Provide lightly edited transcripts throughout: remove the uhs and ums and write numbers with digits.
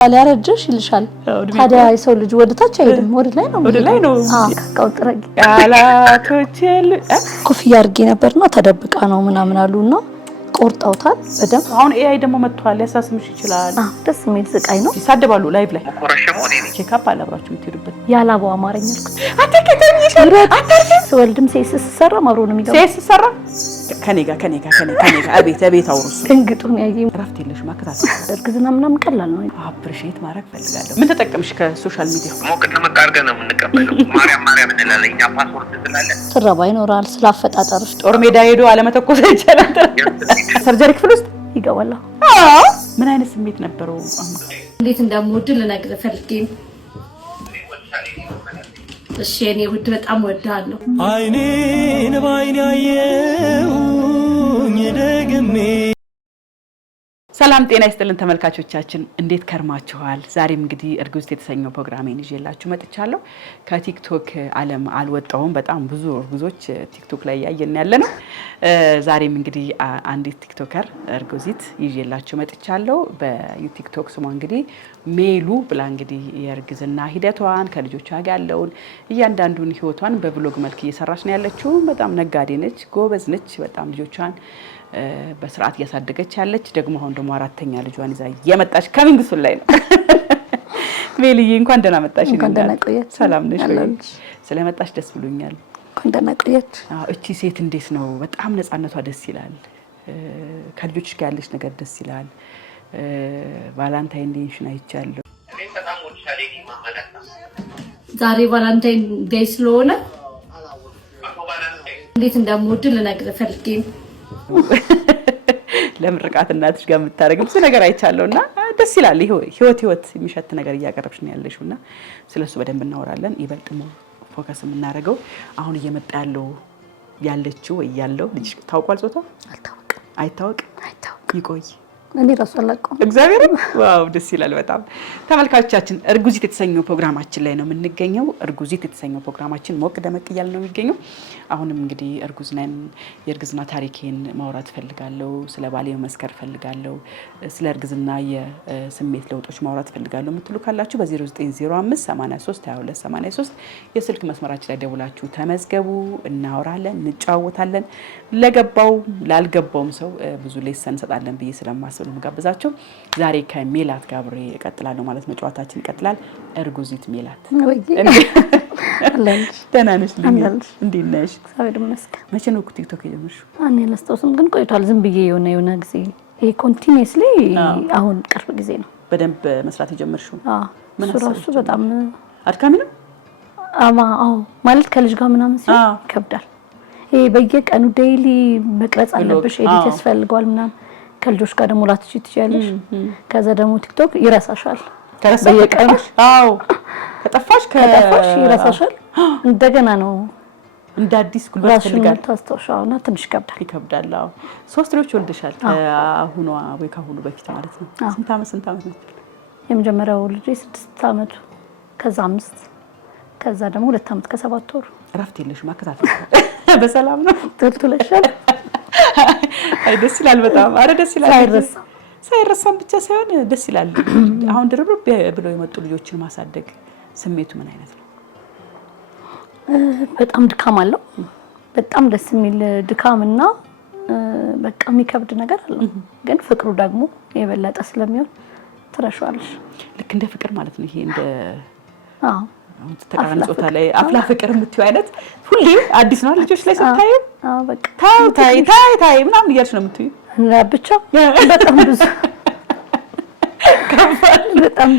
ያላረጀሽ ይልሻል ታዲያ የሰው ልጅ ወደ ታች አይደለም ወደ ላይ ነው ከውጥረግ ያላቶች ኮፍያ አድርጌ ነበርና ተደብቃ ነው ምናምን አሉና ቆርጣውታል በደም አሁን ኤአይ ደግሞ መጥቷል ያሳስምሽ ይችላል ደስ የሚል ስቃይ ነው ይሳደባሉ ላይቭ ላይ ቼክአፕ አለብራችሁ የምትሄዱበት ያላባው አማርኛ ልኩት አተከተኝሽ ወልድም ሴስ ሰራ ማብሮ ነው የሚገባው ሴስ ሰራ ከኔ ጋር አቤት አውሩስ እንግጡን ያየኝ ረፍት የለሽ ማከታተል እርግዝና ምናምን ቀላል ነው አፕሪሺየት ማድረግ ፈልጋለሁ ምን ተጠቀምሽ ከሶሻል ሚዲያ ሞቅና መቃርገ ነው የምንቀበለው ማርያም እንላለን እኛ ፓስፖርት ስላለ ስራባ ይኖራል ስላፈጣጠርሽ ጦር ሜዳ ሄዶ አለመተኮስ ይችላል ሰርጀሪ ክፍል ውስጥ ይገባል ምን አይነት ስሜት ነበረው እንዴት እንደምወድ ልነግርህ ፈልጌ እሺ እኔ ውድ በጣም ወዳለሁ አይኔን ባይኔ አየሁኝ ደግሜ ሰላም ጤና ይስጥልን ተመልካቾቻችን እንዴት ከርማችኋል ዛሬም እንግዲህ እርጉዝት የተሰኘው ፕሮግራሜን ይዤላችሁ መጥቻለሁ ከቲክቶክ ዓለም አልወጣውም በጣም ብዙ እርጉዞች ቲክቶክ ላይ ያየን ያለነው ዛሬም እንግዲህ አንዲት ቲክቶከር እርጉዚት ይዤላችሁ መጥቻለሁ በቲክቶክ ስሟ እንግዲህ ሜሉ ብላ እንግዲህ የእርግዝና ሂደቷን ከልጆቿ ጋር ያለውን እያንዳንዱን ህይወቷን በብሎግ መልክ እየሰራች ነው ያለችው በጣም ነጋዴ ነች ጎበዝ ነች በጣም ልጆቿን በስርዓት ያሳደገች ያለች ደግሞ አሁን ደግሞ አራተኛ ልጇን ይዛ የመጣች ከሚንግሱ ላይ ነው ሜልዬ እንኳን ደህና መጣሽ እንኳን ደህና ቆየሽ ሰላም ነሽ ስለመጣሽ ደስ ብሎኛል እንኳን ደህና ቆየሽ እቺ ሴት እንዴት ነው በጣም ነፃነቷ ደስ ይላል ከልጆችሽ ጋር ያለሽ ነገር ደስ ይላል ቫላንታይን ዴይሽን አይቻለሁ ዛሬ ቫላንታይን ዴይ ስለሆነ እንዴት እንደምወድ ልነግርህ ፈልጌ ለምርቃት እናትሽ ጋር የምታረግ ብዙ ነገር አይቻለውና ደስ ይላል ህይወት የሚሸት ነገር እያቀረብሽ ነው ያለሽውና ስለሱ በደንብ እናወራለን ይበልጥሞ ፎከስ የምናደርገው አሁን እየመጣ ያለችው ወይ ያለው ልጅ ታውቋል ጾታ አይታወቅ ይቆይ እኔ ራሱ አላውቀውም እግዚአብሔር ዋው ደስ ይላል በጣም ተመልካቾቻችን እርጉዚት የተሰኘው ፕሮግራማችን ላይ ነው የምንገኘው እርጉዚት የተሰኘው ፕሮግራማችን ሞቅ ደመቅ እያለ ነው የሚገኘው አሁንም እንግዲህ እርጉዝ ነን የእርግዝና ታሪኬን ማውራት ፈልጋለሁ ስለ ባሌ መስከር ፈልጋለሁ ስለ እርግዝና የስሜት ለውጦች ማውራት ፈልጋለሁ የምትሉ ካላችሁ በ0905 83 22 83 የስልክ መስመራችን ላይ ደውላችሁ ተመዝገቡ እናወራለን እንጫወታለን ለገባው ላልገባውም ሰው ብዙ ሌሰን እንሰጣለን ብዬ ስለማስብ ነው መጋበዛቸው ዛሬ ከሜላት ጋር አብሬ እቀጥላለሁ ማለት ነው ጨዋታችን ይቀጥላል እርጉዚት ሜላት ደህና ነሽ እንዴት ነሽ እግዚአብሔር ይመስገን መቼ ነው ቲክቶክ የጀመርሽው እኔ አላስታውስም ግን ቆይቷል ዝም ብዬ የሆነ ጊዜ ይሄ ኮንቲኒየስሊ አሁን ቅርብ ጊዜ ነው በደንብ መስራት የጀመርሽው ምን ራሱ በጣም አድካሚ ነው አዎ ማለት ከልጅ ጋር ምናምን ሲሆን ይከብዳል ይሄ በየቀኑ ዴይሊ መቅረጽ አለብሽ ኤዲት ያስፈልጋል ምናምን ከልጆች ጋር ደግሞ ላትቺ ትያለሽ ከዛ ደግሞ ቲክቶክ ይረሳሻል በየቀኑ ከጠፋሽ ይረሳሻል እንደገና ነው እንደ አዲስ ጉልበት ፈልጋል ታስተውሻውና ትንሽ ይከብዳል አዎ ሶስት ልጆች ወልደሻል ከአሁኗ ወይ ከአሁኑ በፊት ማለት ነው ስንት አመት ነው የመጀመሪያው ልጅ 6 አመቱ ከዛ 5 ከዛ ደግሞ 2 አመት ከ7 ወር ረፍት የለሽ ማከታተል በሰላም ነው ተልተለሻል አይ ደስ ይላል በጣም አረ ደስ ይላል ሳይረሳም ብቻ ሳይሆን ደስ ይላል አሁን ድርብ ብለው የመጡ ልጆችን ማሳደግ ስሜቱ ምን አይነት ነው በጣም ድካም አለው በጣም ደስ የሚል ድካምና በቃ የሚከብድ ነገር አለው ግን ፍቅሩ ደግሞ የበለጠ ስለሚሆን ትረሻዋለሽ ልክ እንደ ፍቅር ማለት ነው ይሄ እንደ ተቃራኒ ጾታ ላይ አፍላ ፍቅር የምትዩ አይነት ሁሌ አዲስ ነው ልጆች ላይ ስታዩ በቃ ታይ ምናምን እያልሽ ነው የምትዩ ብቻ በጣም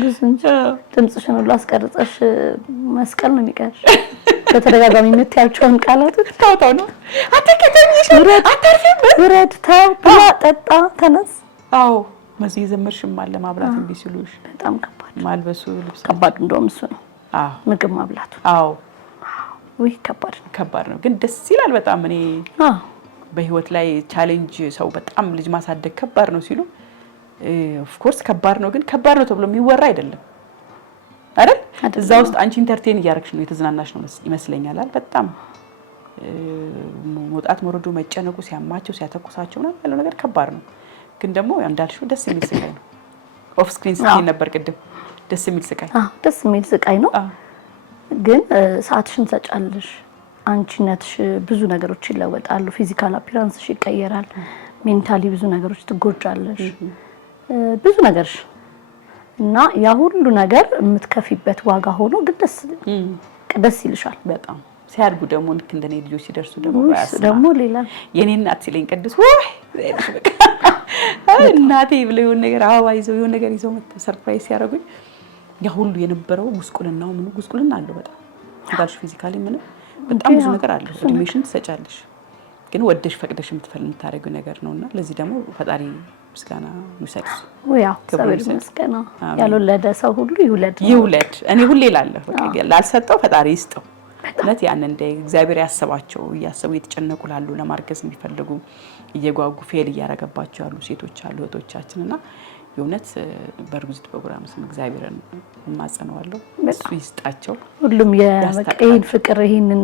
ብዙ ድምጽሽን ሁሉ አስቀርጸሽ መስቀል ነው የሚቀርሽ በተደጋጋሚ የምትያቸውን ቃላቶች ታውታው ነው አትከተኝሽ ውረድ ታው ጠጣ ተነስ አዎ መዚህ ዘመርሽም አለ ማብላት እንቢ ሲሉሽ በጣም ከባድ ማልበሱ ልብስ ከባድ እንደውም እሱ ነው ምግብ ማብላቱ አዎ ወይ ከባድ ነው ግን ደስ ይላል በጣም እኔ በህይወት ላይ ቻሌንጅ ሰው በጣም ልጅ ማሳደግ ከባድ ነው ሲሉ ኦፍ ኮርስ ከባድ ነው ግን ከባድ ነው ተብሎ የሚወራ አይደለም አይደል እዛው ውስጥ አንቺ ኢንተርቴን ያርክሽ ነው የተዝናናሽ ነው ይመስለኛል በጣም መውጣት መረዶ መጨነቁ ሲያማቸው ሲያተኩሳቸው ነው ያለው ነገር ከባድ ነው ግን ደግሞ እንዳልሽው ደስ የሚል ስቃይ ነው ኦፍ ስክሪን ስክሪን ነበር ቅድም ደስ የሚል ስቃይ ደስ የሚል ስቃይ ነው። ግን ሰዓትሽን ትሰጫለሽ። አንቺነትሽ ብዙ ነገሮች ይለወጣሉ። ፊዚካል አፒራንስሽ ይቀየራል። ሜንታሊ ብዙ ነገሮች ትጎጃለሽ። ብዙ ነገርሽ እና ያ ሁሉ ነገር የምትከፊበት ዋጋ ሆኖ ግን ደስ ይልሻል በጣም። ሲያድጉ ደግሞ ልክ እንደኔ ልጆች ሲደርሱ ደግሞ ሌላ የኔ እናት ሲለኝ ቅዱስ እናቴ ብለው የሆነ ነገር አበባ ይዘው የሆነ ነገር ይዘው መጥተው ሰርፕራይዝ ሲያደርጉኝ ያ ሁሉ የነበረው ጉስቁልናው ምን ጉስቁልና አለው በጣም እንዳልሽ ፊዚካሊ ምን በጣም ብዙ ነገር አለው። እድሜሽን ትሰጫለሽ ግን ወደሽ ፈቅደሽ የምታደርጊው ነገር ነውና ለዚህ ደግሞ ፈጣሪ ምስጋና ይውሰድ። ያው ሰብር ምስጋና ያልወለደ ሰው ሁሉ ይውለድ። እኔ ሁሌ እላለሁ በቃ ላልሰጠው ፈጣሪ ይስጠው። ማለት ያን እንደ እግዚአብሔር ያሰባቸው እያሰቡ እየተጨነቁ ላሉ ለማርገዝ የሚፈልጉ እየጓጉ ፌል እያረጋባቸው ያሉ ሴቶች አሉ እህቶቻችንና የእውነት በእርጉዝት ፕሮግራም ስም እግዚአብሔርን ማጸነዋለሁ እሱ ይስጣቸው። ሁሉም የመቀየን ፍቅር ይሄንን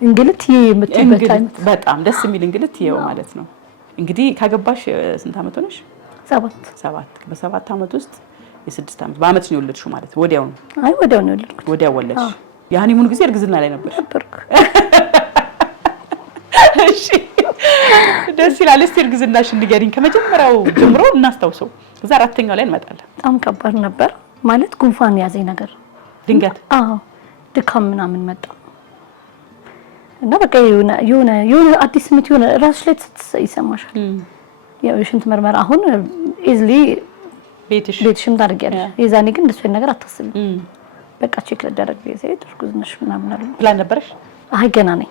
እንግልት የምትበት አይነት በጣም ደስ የሚል እንግልት ይሄው ማለት ነው። እንግዲህ ካገባሽ ስንት አመት ሆነሽ? 7 በ7 አመት ውስጥ የ6 አመት በአመት ነው የወለድሽው ማለት ነው? ወዲያው ነው? አይ ወዲያው ነው የወለድኩት። ወዲያው ወለድሽ? የሀኒሙን ጊዜ እርግዝና ላይ ነበርኩ። እሺ ደስ ይላል። እስቲ እርግዝናሽን ንገሪኝ ከመጀመሪያው ጀምሮ እናስታውሰው። እዛ አራተኛው ላይ እንመጣለን። በጣም ከባድ ነበር ማለት ጉንፋን ያዘኝ ነገር ድንገት ድካም ምናምን መጣ እና በቃ የሆነ አዲስ ስሜት የሆነ ራስሽ ላይ ይሰማሻል። ያው የሽንት ምርመራ አሁን ኢዝሊ ቤትሽም ታደርጊያለሽ። የዛኔ ግን እንደሱ ነገር አታስቢም። በቃ ቼክ ለደረግ ጊዜ እርጉዝ ነሽ ምናምን አለ። ፕላን ነበርሽ? አይ ገና ነኝ።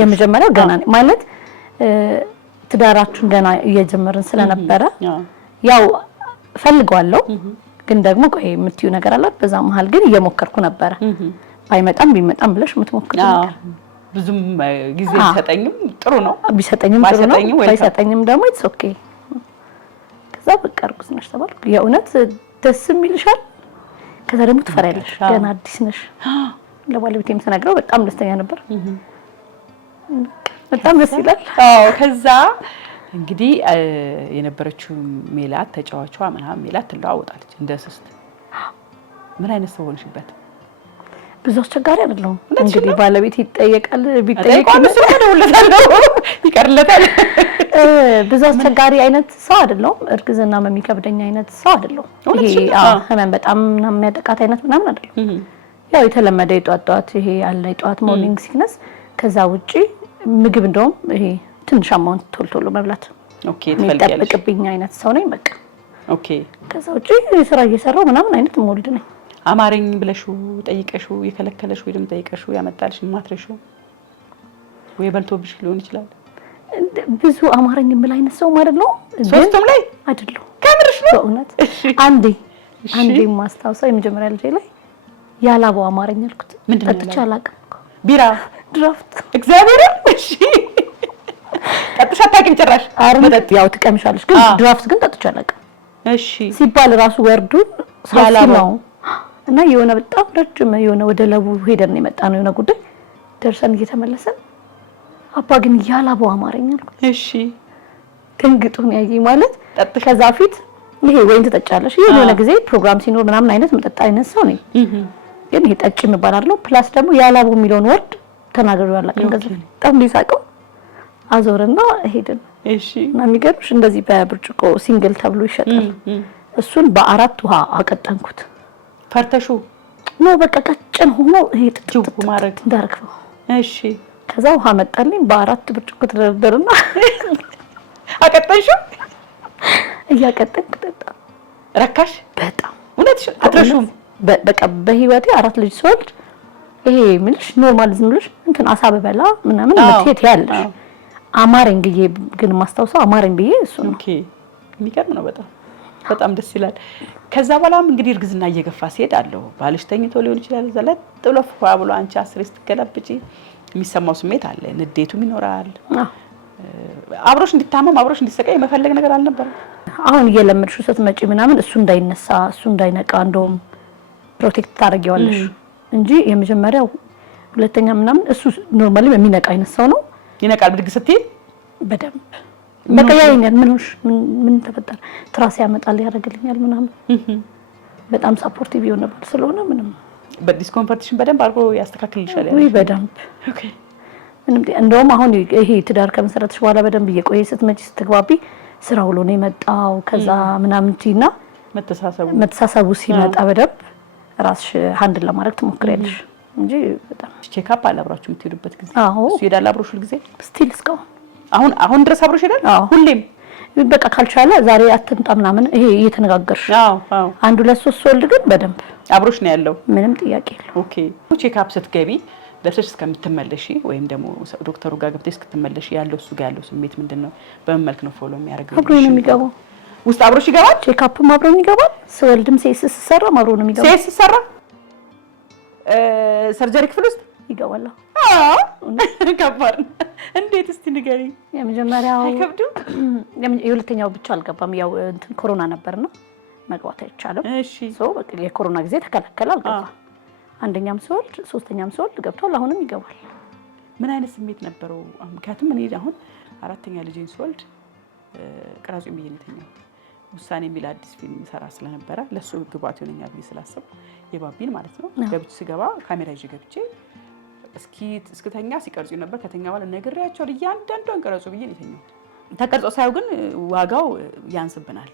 የመጀመሪያው ገና ነኝ ማለት ትዳራችን ገና እየጀመርን ስለነበረ ያው ፈልገዋለሁ ግን ደግሞ ቆይ የምትዩ ነገር አላት። በዛ መሀል ግን እየሞከርኩ ነበረ። ባይመጣም ቢመጣም ብለሽ የምትሞክሪው ነገር ብዙም ጊዜ ሰጠኝም ጥሩ ነው፣ ቢሰጠኝም ጥሩ ነው፣ ባይሰጠኝም ደግሞ ኢትስ ኦኬ። ከዛ በቃ እርጉዝ ነሽ ተባልኩ። የእውነት ደስም ይልሻል። ከዛ ደግሞ ትፈሪያለሽ፣ ገና አዲስ ነሽ። ለባለቤቴም ተናግረው በጣም ደስተኛ ነበር። በጣም ደስ ይላል። ከዛ እንግዲህ የነበረችው ሜላት ተጫዋቿ ምናምን ሜላት ትለዋወጣለች እንደ ስስት። ምን አይነት ሰው ሆንሽበት? ብዙ አስቸጋሪ አይደለም እንግዲህ ባለቤት ይጠየቃል ቢጠየቃል ይቀርለታል። ብዙ አስቸጋሪ አይነት ሰው አይደለም። እርግዝና የሚከብደኝ አይነት ሰው አይደለም። ይሄ ህመም በጣም የሚያጠቃት አይነት ምናምን አይደለም። ያው የተለመደ የጧት ይሄ አለ የጧት ሞርኒንግ ሲክነስ። ከዛ ውጪ ምግብ እንደውም ይሄ ትንሽ አማውንት ቶሎ መብላት የሚጠብቅብኝ አይነት ሰው ነኝ በቃ። ኦኬ። ከዛ ውጪ ስራ እየሰራው ምናምን አይነት ሞልድ ነኝ። አማረኝ ብለሽው ጠይቀሽው የከለከለሽ ወይ ደግሞ ጠይቀሽው ያመጣልሽ ማትረሽው ወይ በልቶብሽ ሊሆን ይችላል። ብዙ አማረኝ የምል አይነት ሰው ማለት ነው። ሶስቱም ላይ አይደለም ከምርሽ ነው በእውነት። አንዴ ማስታወሰው የመጀመሪያ ልጅ ላይ ያላባው አማረኝ አልኩት። ጠጥቼ አላውቅም። ቢራ ድራፍት እግዚአብሔር እሺ። ጠጥሽ አታውቂም ጭራሽ? መጠጥ ያው ትቀምሻለሽ ግን ድራፍት ግን ጠጥቼ አላውቅም። እሺ ሲባል ራሱ ወርዱን ሳሲ ነው እና የሆነ በጣም ረጅም የሆነ ወደ ለቡ ሄደን የመጣ ነው የሆነ ጉዳይ ደርሰን እየተመለሰን አባ ግን ያላባው አማረኝ አልኩት። እሺ ድንግጡን ያየኝ ማለት ከዛ ፊት ይሄ ወይን ትጠጫለሽ የሆነ ጊዜ ፕሮግራም ሲኖር ምናምን አይነት መጠጥ አይነት ሰው ነኝ። ግን ይሄ ጠጪ የሚባል አይደለም። ፕላስ ደግሞ ያላባው የሚለውን ወርድ ተናግሬው አላውቅም። ከዛ በጣም ሊሳቀው አዞርና ሄድን። እሺ እና የሚገርምሽ እንደዚህ በብርጭቆ ሲንግል ተብሎ ይሸጣል። እሱን በአራት ውሃ አቀጠንኩት። ፈርተሹ ነው በቃ ቀጭን ሆኖ ይሄ ጥጥቁ ማረግ እንዳረክፈው። እሺ ከዛ ውሃ መጣልኝ በአራት ብርጭቆ ተደረደረና አቀጠንሹ። እያቀጠንኩ ጠጣ። ረካሽ በጣም እውነትሽ አትረሹም። በቃ በህይወቴ 4 ልጅ ስወልድ ይሄ ምንሽ ኖርማል ዝም ብለሽ እንትን አሳበበላ ምናምን መጥየት ያለሽ አማረኝ ብዬ ግን ማስታወሰው አማረኝ ብዬ እሱ ነው። ኦኬ የሚገርም ነው። በጣም ደስ ይላል። ከዛ በኋላም እንግዲህ እርግዝና እየገፋ ሲሄድ አለው ባልሽ ተኝቶ ሊሆን ይችላል። ዘለት ብሎ ብሎ አንቺ አስሬ ስትገለብጪ የሚሰማው ስሜት አለ። ንዴቱም ይኖራል። አብሮሽ እንዲታመም አብሮሽ እንዲሰቃይ መፈለግ ነገር አልነበረም። አሁን እየለመድሽው ስትመጪ ምናምን እሱ እንዳይነሳ እሱ እንዳይነቃ እንደውም ፕሮቴክት ታደርጊዋለሽ እንጂ የመጀመሪያው ሁለተኛ ምናምን እሱ ኖርማሊ የሚነቃ አይነት ሰው ነው። ይነቃል ብድግ ስትይ በደንብ በቃ ያየኛል። ምን ተፈጠረ ትራስ ያመጣል ያደርግልኛል ምናምን በጣም ሳፖርቲቭ የሆነ ባል ስለሆነ ምንም በዲስኮምፎርትሽን በደንብ አድርጎ ያስተካክልልሻል ወይ በደንብ ኦኬ ምንም እንደውም አሁን ይሄ ትዳር ከመሰረትሽ በኋላ በደንብ እየቆየ ስትመጪ ስትግባቢ ስራ ውሎ ነው የመጣው ከዛ ምናምን ቲና መተሳሰቡ ሲመጣ በደንብ ራስሽ ሃንድል ለማድረግ ትሞክሪያለሽ እንጂ በጣም ቼክአፕ አላብራችሁ የምትሄዱበት ጊዜ እሱ ይሄዳል አብሮሽ ሁሉ ጊዜ ስቲል እስካሁን አሁን ድረስ አብሮሽ ይሄዳል ሁሌም በቃ ካልቻለ ዛሬ አትምጣ ምናምን ይሄ እየተነጋገርሽ አንድ ሁለት ሶስት ወልድ ግን በደንብ አብሮሽ ነው ያለው ምንም ጥያቄ የለም ኦኬ ቼክአፕ ስትገቢ ደርሰሽ እስከምትመለሺ ወይም ደግሞ ዶክተሩ ጋር ገብተሽ እስክትመለሺ ያለው እሱ ጋር ያለው ስሜት ምንድነው በምን መልክ ነው ፎሎ የሚያደርገው አብሮ ነው የሚገባው ውስጥ አብሮሽ ይገባል ቼክአፕም አብሮኝ ይገባል ስወልድም ሴስ ሲሰራ አብሮ ነው የሚገባው ሴስ ሲሰራ ሰርጀሪ ክፍል ውስጥ ይገባል ከባድ እንዴት እስቲ ንገሪኝ የመጀመሪያው አይከብድም የሁለተኛው ብቻ አልገባም ያው እንትን ኮሮና ነበርና መግባት አይቻልም እሺ በቃ የኮሮና ጊዜ ተከለከለ አልገባ አንደኛም ስወልድ ሶስተኛም ስወልድ ገብቷል አሁንም ይገባል ምን አይነት ስሜት ነበረው ምክንያቱም እኔ አሁን አራተኛ ልጄን ስወልድ ቅራጹኝ ብዬ ውሳኔ የሚል አዲስ ፊልም ሰራ ስለነበረ ለሱ ግባት ይሆነኛል ብዬ ስላሰብኩ የባቢን ማለት ነው ገብቼ ስገባ ካሜራ ይዤ ገብቼ እስኪተኛ ሲቀርጹ ነበር ከተኛ በኋላ ነግሬያቸው እያንዳንዷን ቀረጹ ብዬ ነው የተኛው ተቀርጾ ሳይው ግን ዋጋው ያንስብናል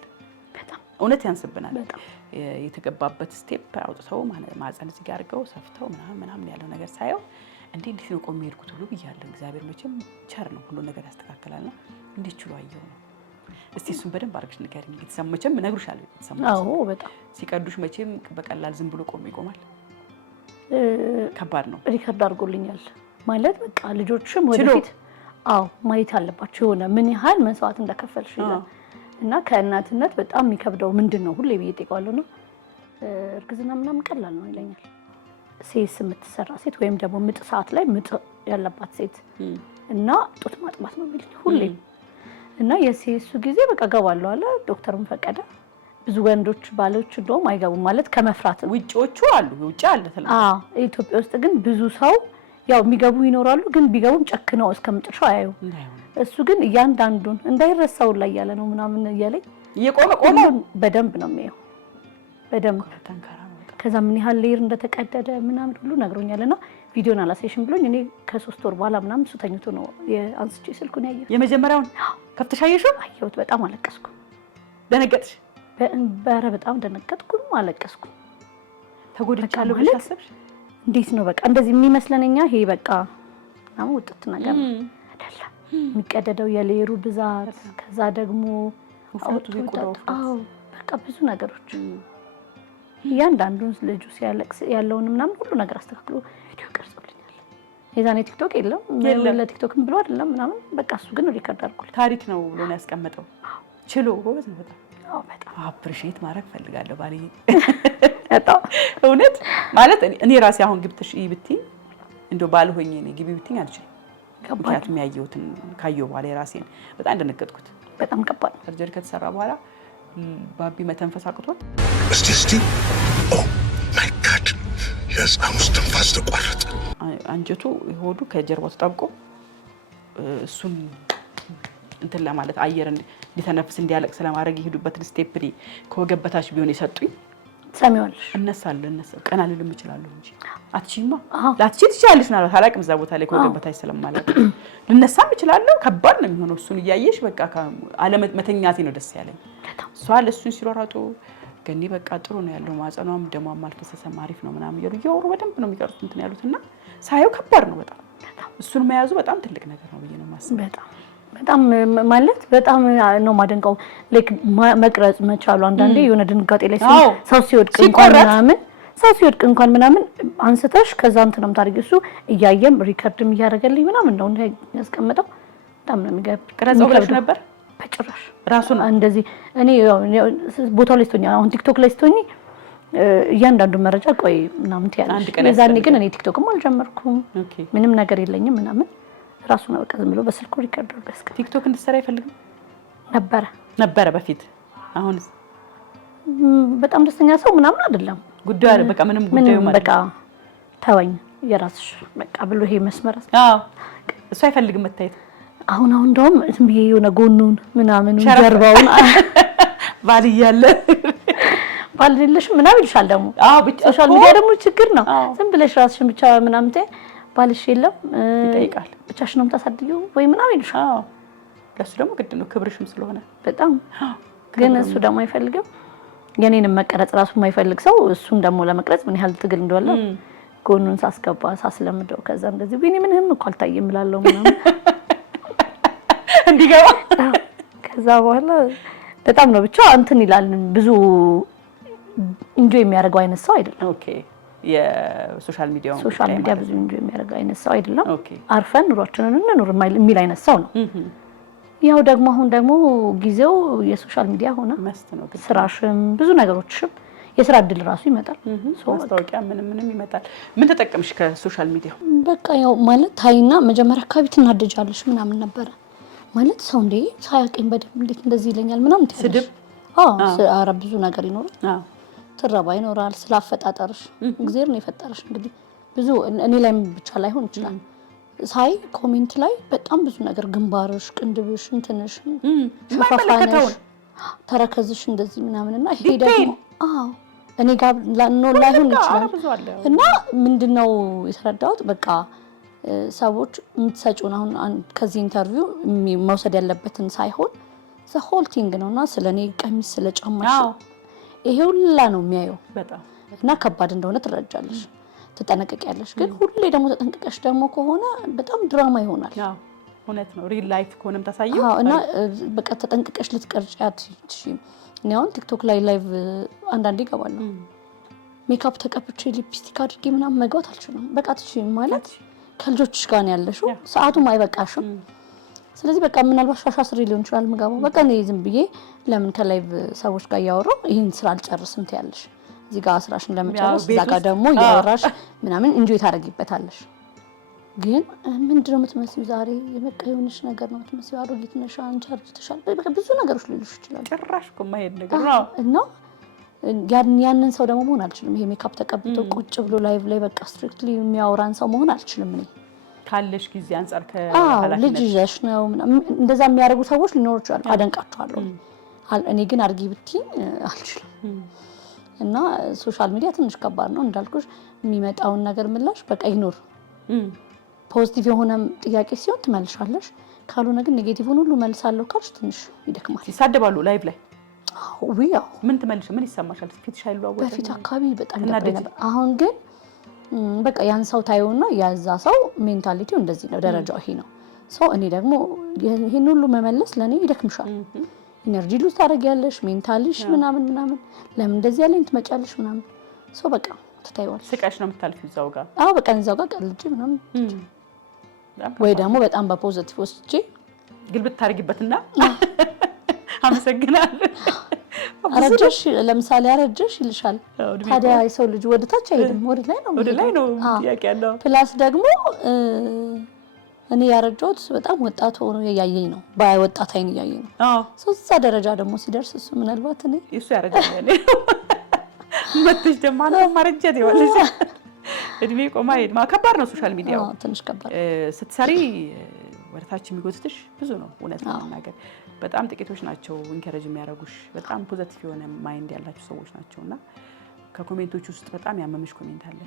በጣም እውነት ያንስብናል የተገባበት ስቴፕ አውጥተው ማህፀን እዚህ ጋር አድርገው ሰፍተው ምናምን ያለው ነገር ሳይው እንዴት ነው ቆሜ ሄድኩት ሁሉ ብያለሁ እግዚአብሔር መቼም ቸር ነው ሁሉ ነገር ያስተካክላልና እንዴት ችሎ አየው ነው እስቲ እሱን በደንብ አድርገሽ ንገሪኝ የተሰማችም ነግሩሻል የተሰማች አዎ በጣም ሲቀዱሽ መቼም በቀላል ዝም ብሎ ቆሜ ይቆማል ከባድ ነው ሪከርድ አድርጎልኛል ማለት በቃ ልጆችም ወደፊት ማየት አለባቸው የሆነ ምን ያህል መስዋዕት እንደከፈልሽ እና ከእናትነት በጣም የሚከብደው ምንድነው ሁሌ በየጤቃው ነው እርግዝና ምናምን ቀላል ነው ይለኛል ሴስ የምትሰራ ሴት ወይም ደግሞ ምጥ ሰዓት ላይ ምጥ ያለባት ሴት እና ጡት ማጥባት ነው የሚል ሁሌ እና የሴሱ ጊዜ በቃ ገባለው አለ ዶክተሩም ፈቀደ ብዙ ወንዶች ባሎች እንደውም አይገቡም ማለት ከመፍራት ውጪዎቹ አሉ ውጪ አለ ተላላ ኢትዮጵያ ውስጥ ግን ብዙ ሰው ያው የሚገቡ ይኖራሉ ግን ቢገቡም ጨክነው እስከምጥሻው አያዩ እሱ ግን እያንዳንዱን እንዳይረሳው ላይ ያለ ነው ምናምን እያለኝ እየቆመ በደንብ ነው የሚያየው በደንብ ከዛ ምን ያህል ሌር እንደተቀደደ ምናምን ሁሉ ነግሮኛልና ቪዲዮን አላሳይሽም ብሎኝ እኔ ከ3 ወር በኋላ ምናምን እሱ ተኝቶ ነው የአንስቼ ስልኩን ያየው የመጀመሪያውን ከፍተሻየሽው አየሁት በጣም አለቀስኩ ደነገጥሽ በጣም ደነገጥኩ አለቀስኩ ተጎድቻለሁ ብለሽ አሰብሽ እንዴት ነው በቃ እንደዚህ የሚመስለንኛ ይሄ በቃ አሁን ወጥት ነገር አይደለም የሚቀደደው የሌሩ ብዛት ከዛ ደግሞ ውፍረቱ ይቆጣው በቃ ብዙ ነገሮች እያንዳንዱን ልጁ ሲያለቅስ ያለውን ምናምን ሁሉ ነገር አስተካክሎ ቪዲዮ ቀርጾልኛል የዛኔ ቲክቶክ የለም ለቲክቶክም ብሎ አይደለም ምናምን በቃ እሱ ግን ሪከርድ አድርጎልኝ ታሪክ ነው ብሎ ነው ያስቀመጠው ችሎ ጎበዝ ነው በጣም አፕሪሺየት ማድረግ ፈልጋለሁ ባሌ በጣም እውነት ማለት እኔ ራሴ አሁን ግብትሽ ይብትኝ እንደው ባል ሆኜ ነው ግቢ ብትኝ አልችልም ምክንያቱም ያየሁትን ካየሁ በኋላ የራሴን በጣም እንደነገጥኩት በጣም ከባድ ሰርጀሪ ከተሰራ በኋላ ባቢ መተንፈስ አቅቶት እስቲ ኦ ማይ ጋድ የህፃኑ ትንፋስ ተቋረጠ አንጀቱ ሆዱ ከጀርባው ተጣብቆ እሱን እንትን ለማለት አየር እንዲተነፍስ እንዲያለቅስ ለማድረግ ይሄዱበትን ስቴፕ ከወገብ በታች ቢሆን የሰጡኝ ሰሚዋልሽ እነሳለሁ ቀና ልልም እችላለሁ እንጂ አትችይማ ላትቺ ትችያለሽ ማለት አላቅም እዛ ቦታ ላይ ከወገብ በታች ስለማለት ልነሳም እችላለሁ ከባድ ነው የሚሆነው እሱን እያየሽ በቃ መተኛቴ ነው ደስ ያለኝ ሷል እሱን ሲሮራጡ ገኒ በቃ ጥሩ ነው ያለው ማጸኗም ደሟም አልፈሰሰም አሪፍ ነው ምናምን ይወሩ በደንብ ነው የሚቀርጹት እንትን ያሉትና ሳየው ከባድ ነው በጣም እሱን መያዙ በጣም ትልቅ ነገር ነው ብዬ ነው የማስበው በጣም ማለት በጣም ነው ማደንቀው ላይክ መቅረጽ መቻሉ አንዳንዴ የሆነ ድንጋጤ ላይ ሰው ሲወድቅ እንኳን ምናምን አንስተሽ ከዛ እንትንም ታርጊ እሱ እያየም ሪከርድም እያደረገልኝ ምናምን ነው ያስቀመጠው በጣም ነው የሚገርም ቀረጻው ብለሽ ነበር በጭራሽ ራሱን እንደዚህ እኔ ቦታው ላይ ስትሆኚ አሁን ቲክቶክ ላይ ስትሆኚ እያንዳንዱ መረጃ ቆይ ምናምን ትያለሽ የዛኔ ግን እኔ ቲክቶክም አልጀመርኩም ምንም ነገር የለኝም ምናምን ራሱ ነው በቃ ዝም ብሎ በስልኩ ሪከርድ አድርገስ ቲክቶክ እንድትሰራ አይፈልግም ነበረ በፊት አሁን በጣም ደስተኛ ሰው ምናምን አይደለም ጉዳዩ በቃ ምንም ጉዳዩ ማለት በቃ ተወኝ የራስሽ በቃ ብሎ ይሄ መስመር እሱ አይፈልግም መታየት አሁን እንደውም ዝም ብዬ የሆነ ጎኑን ምናምን ጀርባውን ባል እያለ ባልልሽ ምናምን ይልሻል ደግሞ ሶሻል ሚዲያ ደግሞ ችግር ነው ዝም ብለሽ ራስሽን ብቻ ምናምን ባልሽ የለም ይጠይቃል ብቻሽን ነው የምታሳድጊው ወይ ምናምን ይልሻል ለሱ ደግሞ ግድ ነው ክብርሽም ስለሆነ በጣም ግን እሱ ደግሞ አይፈልግም የኔንም መቀረጽ ራሱ የማይፈልግ ሰው እሱን ደግሞ ለመቅረጽ ምን ያህል ትግል እንደወለ ጎኑን ሳስገባ ሳስለምደው ከዛ እንደዚህ ቢኒ ምንም እኮ አልታየም እላለሁ ምናምን እንዲገባ ከዛ በኋላ በጣም ነው ብቻ እንትን ይላል ብዙ ኢንጆይ የሚያደርገው አይነት ሰው አይደለም ኦኬ የሶሻል ሚዲያው ሶሻል ሚዲያ ብዙ ኢንጆይ የሚያደርገው አይነት ሰው አይደለም አርፈን ኑሯችንን እንኑር የሚል አይነት ሰው ነው ያው ደግሞ አሁን ደግሞ ጊዜው የሶሻል ሚዲያ ሆነ ስራሽም ብዙ ነገሮችም የስራ እድል ራሱ ይመጣል ማስታወቂያ ምንም ይመጣል ምን ተጠቀምሽ ከሶሻል ሚዲያው በቃ ያው ማለት ታይና መጀመሪያ አካባቢ ትናደጃለሽ ምናምን ነበር ማለት ሰው እንዴ ሳያቀኝ በደም እንዴት እንደዚህ ይለኛል ምናምን ስድብ ኧረ ብዙ ነገር ይኖራል ትረባ ይኖራል ስላፈጣጠርሽ እግዚአብሔር ነው የፈጠረሽ እንግዲህ ብዙ እኔ ላይም ብቻ ላይሆን ይችላል ሳይ ኮሜንት ላይ በጣም ብዙ ነገር ግንባርሽ ቅንድብሽ እንትንሽ ሸፋፋነሽ ተረከዝሽ እንደዚህ ምናምንና ይሄ ደግሞ እኔ ጋር ላይሆን ይችላል እና ምንድነው የተረዳሁት በቃ ሰዎች የምትሰጪውን አሁን ከዚህ ኢንተርቪው መውሰድ ያለበትን ሳይሆን ዘ ሆል ቲንግ ነውና ስለኔ ቀሚስ ስለጫማሽ ይሄ ሁላ ነው የሚያየው በጣም እና ከባድ እንደሆነ ትረጃለሽ ተጠነቀቂያለሽ ግን ሁሌ ደግሞ ተጠንቀቀሽ ደግሞ ከሆነ በጣም ድራማ ይሆናል እውነት ነው ሪል ላይፍ ከሆነም ታሳየው እና በቃ ተጠንቀቀሽ ልትቀርጫት እኔ አሁን ቲክቶክ ላይ ላይቭ አንዳንዴ ይገባለሁ ሜካፕ ተቀብቼ ሊፕስቲክ አድርጌ ምናምን መግባት አልችልም በቃ ትችይ ማለት ከልጆችሽ ጋር ነው ያለሽው ሰዓቱም አይበቃሽም ስለዚህ በቃ ምናልባት ሻሻ ስሪ ሊሆን ይችላል መጋባው በቃ እኔ ዝም ብዬ ለምን ከላይቭ ሰዎች ጋር ያወራው ይሄን ስራ አልጨርስም ትያለሽ እዚህ ጋር ስራሽን ለመጨረስ እዛ ጋር ደግሞ ያወራሽ ምናምን ኢንጆይ ታደርጊበታለሽ ግን ምንድነው የምትመስዩ ዛሬ የበቃ የሆነሽ ነገር ነው የምትመስዩ አሮጊት ነሽ አንቺ አርጅተሻል በቃ ብዙ ነገሮች ሊሉሽ ይችላል ጭራሽ እኮ ማይሄድ ነገር ነው እና ያንን ሰው ደግሞ መሆን አልችልም ይሄ ሜካፕ ተቀብቶ ቁጭ ብሎ ላይቭ ላይ በቃ ስትሪክትሊ የሚያወራን ሰው መሆን አልችልም እኔ ካለሽ ጊዜ አንፃር ከሐላፊነት ልጅ ይዘሽ ነው እንደዛ የሚያደርጉ ሰዎች ሊኖሩ ይችላሉ አደንቃቸዋለሁ እኔ ግን አርጊ ብትይ አልችልም እና ሶሻል ሚዲያ ትንሽ ከባድ ነው እንዳልኩሽ የሚመጣውን ነገር ምላሽ በቃ ይኖር ፖዚቲቭ የሆነ ጥያቄ ሲሆን ትመልሻለሽ ካልሆነ ግን ኔጌቲቭን ሁሉ መልሳለሁ ካልሽ ትንሽ ይደክማል ይሳደባሉ ላይቭ ላይ ያው ምን ትመልሽ ምን ይሰማሻል ፊትሽ አይሏወጥ በፊት አካባቢ በጣም ነበር አሁን ግን በቃ ያን ሰው ታዩና ያዛ ሰው ሜንታሊቲው እንደዚህ ነው ደረጃው ይሄ ነው ሶ እኔ ደግሞ ይሄን ሁሉ መመለስ ለኔ ይደክምሻል ኢነርጂ ሉዝ ታደርጊያለሽ ሜንታሊሽ ምናምን ለምን እንደዚህ ያለኝ ትመጫለሽ ምናምን ሶ በቃ ትታይዋለሽ ስቃሽ ነው የምታልፊው እዛው ጋር በቃ እዛው ጋር ቀልጄ ምናምን ወይ ደግሞ በጣም በፖዚቲቭ ወስጄ ግልብት ታርጊበትና አመሰግናለሁ አረጀሽ ለምሳሌ አረጀሽ ይልሻል ታዲያ የሰው ልጅ ወደ ታች አይሄድም ወደ ላይ ነው ጥያቄ ያለው ፕላስ ደግሞ እኔ ያረጀሁት በጣም ወጣት ሆኖ ያያየኝ ነው በወጣት አይን ያያየኝ ነው ሶስት ደረጃ ደግሞ ሲደርስ እሱ ምናልባት እኔ እሱ ያረጃል መጥተሽ ደግሞ አንተ ማረጀት ይወልሽ እድሜ ቆማ ይድማ ከባድ ነው ሶሻል ሚዲያው ትንሽ ከባድ ስትሰሪ ወርታች የሚጎትትሽ ብዙ ነው እውነት ነገር በጣም ጥቂቶች ናቸው ኢንከሬጅ የሚያደርጉሽ በጣም ፖዚቲቭ የሆነ ማይንድ ያላችሁ ሰዎች ናቸውና ከኮሜንቶች ውስጥ በጣም ያመመሽ ኮሜንት አለ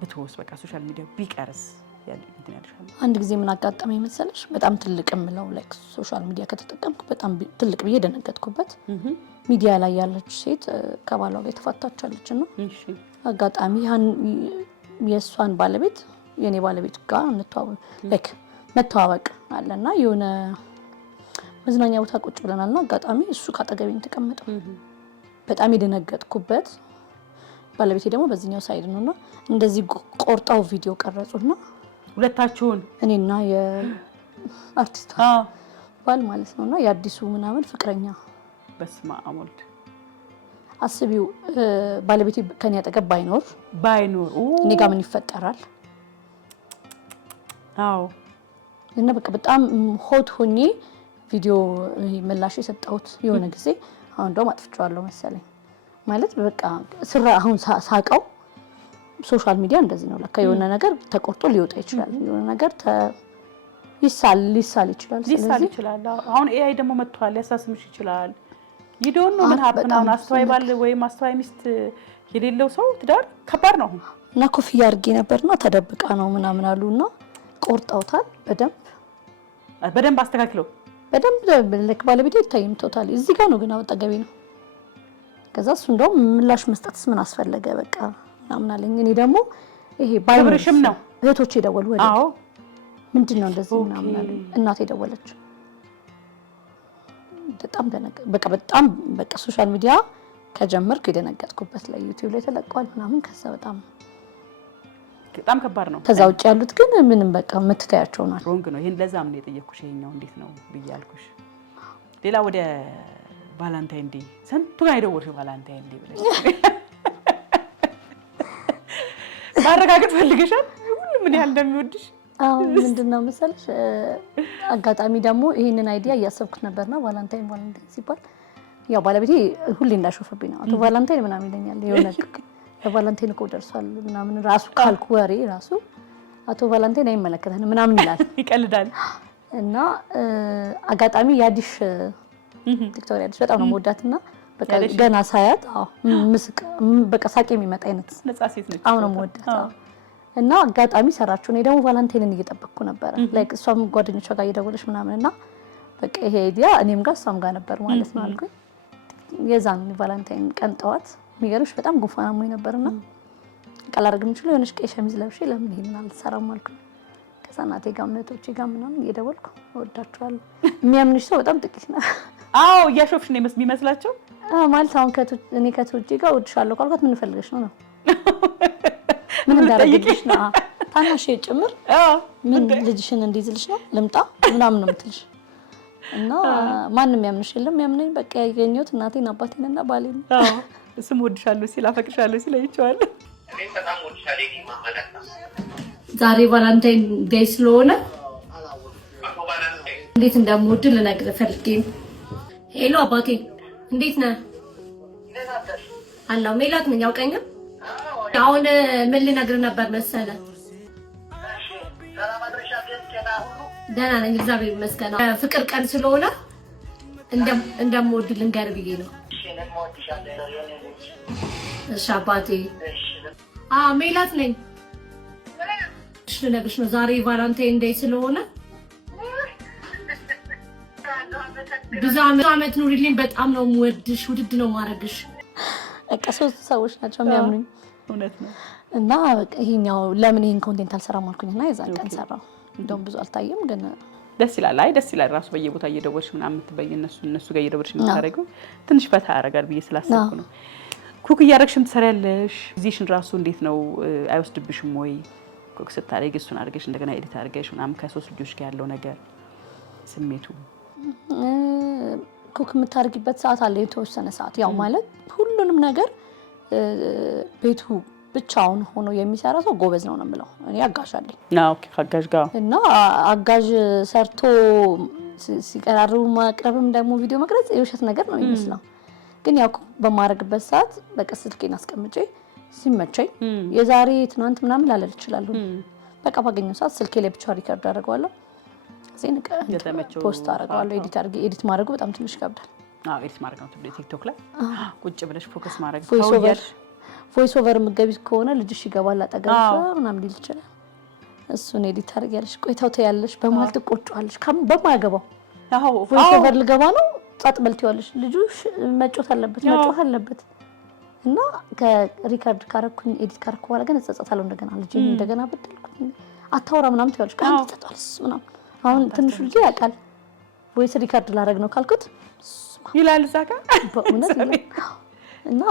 ብትወስ በቃ ሶሻል ሚዲያው ቢቀርስ አንድ ጊዜ ምን አጋጠመኝ መሰለሽ በጣም ትልቅ ምለው ላይክ ሶሻል ሚዲያ ከተጠቀምኩ በጣም ትልቅ ብዬ ደነገጥኩበት ሚዲያ ላይ ያለች ሴት ከባሏ ጋር ተፋታቻለችና አጋጣሚ የሷን ባለቤት የኔ ባለቤት ጋር መተዋወቅ አለና የሆነ መዝናኛ ቦታ ቁጭ ብለናልና አጋጣሚ እሱ ካጠገቤኝ ተቀመጠ በጣም የደነገጥኩበት ባለቤቴ ደግሞ በዚህኛው ሳይድ ነውና እንደዚህ ቆርጣው ቪዲዮ ቀረጹና ሁለታችሁን እኔና የአርቲስቷ ባል ማለት ነውና የአዲሱ ምናምን ፍቅረኛ በስመ አብ ወልድ አስቢው ባለቤቴ ከኔ አጠገብ ባይኖር እኔ ጋር ምን ይፈጠራል እና በቃ በጣም ሆት ሆኜ ቪዲዮ ምላሽ የሰጠሁት የሆነ ጊዜ አሁን ደግሞ አጥፍቼዋለሁ መሰለኝ ማለት በቃ ስራ አሁን ሳቀው ሶሻል ሚዲያ እንደዚህ ነው ለካ የሆነ ነገር ተቆርጦ ሊወጣ ይችላል የሆነ ነገር ሊሳል ይችላል ሊሳል ይችላል አሁን ኤአይ ደግሞ መጥቷል ያሳስምሽ ይችላል ይዶን ነው ምን ሀፕናውን አስተዋይ ባል ወይም አስተዋይ ሚስት የሌለው ሰው ትዳር ከባድ ነው እና ኮፍያ አድርጌ ነበርና ተደብቃ ነው ምናምን አሉና ቆርጣውታል በደንብ አስተካክለው በደንብ ለክ ባለቤቴ ይታይም ቶታሊ እዚህ ጋር ነው ግን አጠገቤ ነው ከዛ እሱ እንደውም ምላሽ መስጠትስ ምን አስፈለገ በቃ ምናምን አለኝ እኔ ደግሞ ይሄ ባይብርሽም ነው እህቶቼ ደወሉ ወደ አዎ ምንድነው እንደዚህ ምናምን አለኝ እናቴ ደወለች በጣም በቃ ሶሻል ሚዲያ ከጀመርኩ የደነገጥኩበት ላይ ዩቲዩብ ላይ ተለቋል ምናምን ከዛ በጣም ከባድ ነው ከዛ ውጭ ያሉት ግን ምንም በቃ መትታያቸው ነው ሮንግ ነው ይሄን ለዛም ነው የጠየቅኩሽ ይሄኛው እንዴት ነው ብያልኩሽ ሌላ ወደ ቫላንታይን ዴይ ስንቱ ጋር የደወልሽ ቫላንታይን ዴይ ብለሽ ማረጋገጥ ፈልገሻል ሁሉም ምን ያህል እንደሚወድሽ ምንድነው መሰለሽ አጋጣሚ ደግሞ ይሄንን አይዲያ እያሰብኩት ነበርና ቫላንታይን ሲባል ያው ባለቤቴ ሁሌ እንዳሾፈብኝ ነው አቶ ቫላንታይን ምናምን ይለኛል የሆነ ቫላንታይን እኮ ደርሷል ምናምን ራሱ ካልኩ ወሬ ራሱ አቶ ቫላንታይን አይመለከተንም ምናምን ይላል ይቀልዳል እና አጋጣሚ ያዲሽ ቲክቶክ ያዲሽ በጣም ነው የምወዳትና በቃ ገና ሳያት ምስቅ በቃ ሳቄ የሚመጣ አይነት ነፃ ሴት ነች አሁን ነው የምወዳት እና አጋጣሚ ሰራችሁ እኔ ደግሞ ቫላንታይንን እየጠበቅኩ ነበር ላይክ እሷም ጓደኞቿ ጋር እየደወለች ምናምንና በቃ ይሄ አይዲያ እኔም ጋር እሷም ጋር ነበር ማለት ነው አልኩኝ የዛን ቫላንታይን ቀን ጠዋት የሚገርምሽ በጣም ጉንፋን አሞኝ ነበርና ቀላርግም ይችላል የሆነሽ ቀይ ሸሚዝ ለብሼ ለምን ይሄን አልሰራም አልኩኝ ከዛ እናቴ ጋር እህቶቼ ጋር ምናምን እየደወልኩ እወዳቸዋለሁ የሚያምንሽ ሰው በጣም ጥቂት ነው አዎ እያሾፍሽ ነው የሚመስላቸው ማለት አሁን እኔ ከቶቼ ጋር እወድሻለሁ ካልኳት ምን ፈልገሽ ነው ምን እንዳደረግሽ ነው ታናሽ ጭምር ምን ልጅሽን እንዲይዝልሽ ነው ልምጣ ምናምን ነው የምትልሽ እና ማንንም ያምንሽ የለም ያምነኝ በቃ ያገኘሁት እናቴን አባቴንና ባሌን እሱም እወድሻለሁ ሲል አፈቅርሻለሁ ሲል አይቼዋለሁ እኔ በጣም ወድሻለሁ ማማለታ ዛሬ ቫላንታይን ዴይ ስለሆነ እንዴት እንደምወድ ልነግርህ ፈልጌ ሄሎ አባቴ እንዴት ነህ አላው ሜላት ነኝ ያውቀኛል አሁን ምን ልነግርህ ነበር መሰለህ ደህና ነኝ እግዚአብሔር ይመስገን ፍቅር ቀን ስለሆነ እንደምወድ ልንገርህ ብዬ ነው እሺ አባቴ ሜላት ነኝ እሺ ልነግርሽ ነው ዛሬ ቫላንታይን ዴይ ስለሆነ ብዙ ዓመት ኑሪልኝ በጣም ነው የምወድሽ ውድድ ነው ማረግሽ በቃ ሶስት ሰዎች ናቸው የሚያምኑኝ እውነት ነው እና ይሄኛው ለምን ይሄን ኮንቴንት አልሰራም አልኩኝና የዛን ቀን ሰራው እንደውም ብዙ አልታየም ግን ደስ ይላል አይ ደስ ይላል ራሱ በየቦታ እየደወልሽ ምናምን የምትበይ እነሱ ጋር እየደወልሽ የምታረገው ትንሽ ፈታ ያደርጋል ብዬ ስላሰብኩ ነው ኩክ እያደረግሽም ትሰሪያለሽ ጊዜሽን ራሱ እንዴት ነው አይወስድብሽም ወይ ኩክ ስታደርጊ እሱን አድርገሽ እንደገና ኤዲት አድርገሽ ምናምን ከሶስት ልጆች ጋር ያለው ነገር ስሜቱ ኩክ የምታደርጊበት ሰዓት አለ የተወሰነ ሰዓት ያው ማለት ሁሉንም ነገር ቤቱ ብቻውን ሆኖ የሚሰራ ሰው ጎበዝ ነው ነው የምለው እኔ አጋዥ አለኝ ኦኬ አጋዥ ጋር እና አጋዥ ሰርቶ ሲቀራርቡ ማቅረብም ደግሞ ቪዲዮ መቅረጽ የውሸት ነገር ነው የሚመስለው ግን ያው በማረግበት ሰዓት በቃ ስልኬን አስቀምጬ ሲመቸኝ የዛሬ ትናንት ምናምን ላለል ይችላል በቃ ባገኘው ሰዓት ስልኬ ላይ ብቻ ሪከርድ አደርገዋለሁ ዜን ፖስት አደርገዋለሁ ኤዲት ማድረጉ በጣም ትንሽ ይከብዳል ኤዲት ማድረግ ነው ቲክቶክ ላይ ቁጭ ብለሽ ፎከስ ማድረግ ቮይስ ኦቨር ምገቢ ከሆነ ልጅሽ ይገባል አጠገብሽ ምናምን ሊል ይችላል እሱን ኤዲት አድርጊያለሽ ቆይታው ተያለሽ በመሀል ትቆጫለሽ በማያገባው ቮይስ ኦቨር ልገባ ነው ጻጥ በልቲዋለሽ ልጁ መጮት አለበት እና ከሪካርድ ካረኩኝ ኤዲት ካረኩ በኋላ ግን እጸጸታለሁ እንደገና ልጅ እንደገና በደልኩኝ አታውራ ምናምን ትያለሽ ካንተ ተጣልስ ምናምን አሁን ትንሹ ልጅ ያውቃል ቮይስ ሪካርድ ላረግ ነው ካልኩት ይላል ዛካ በእውነት እና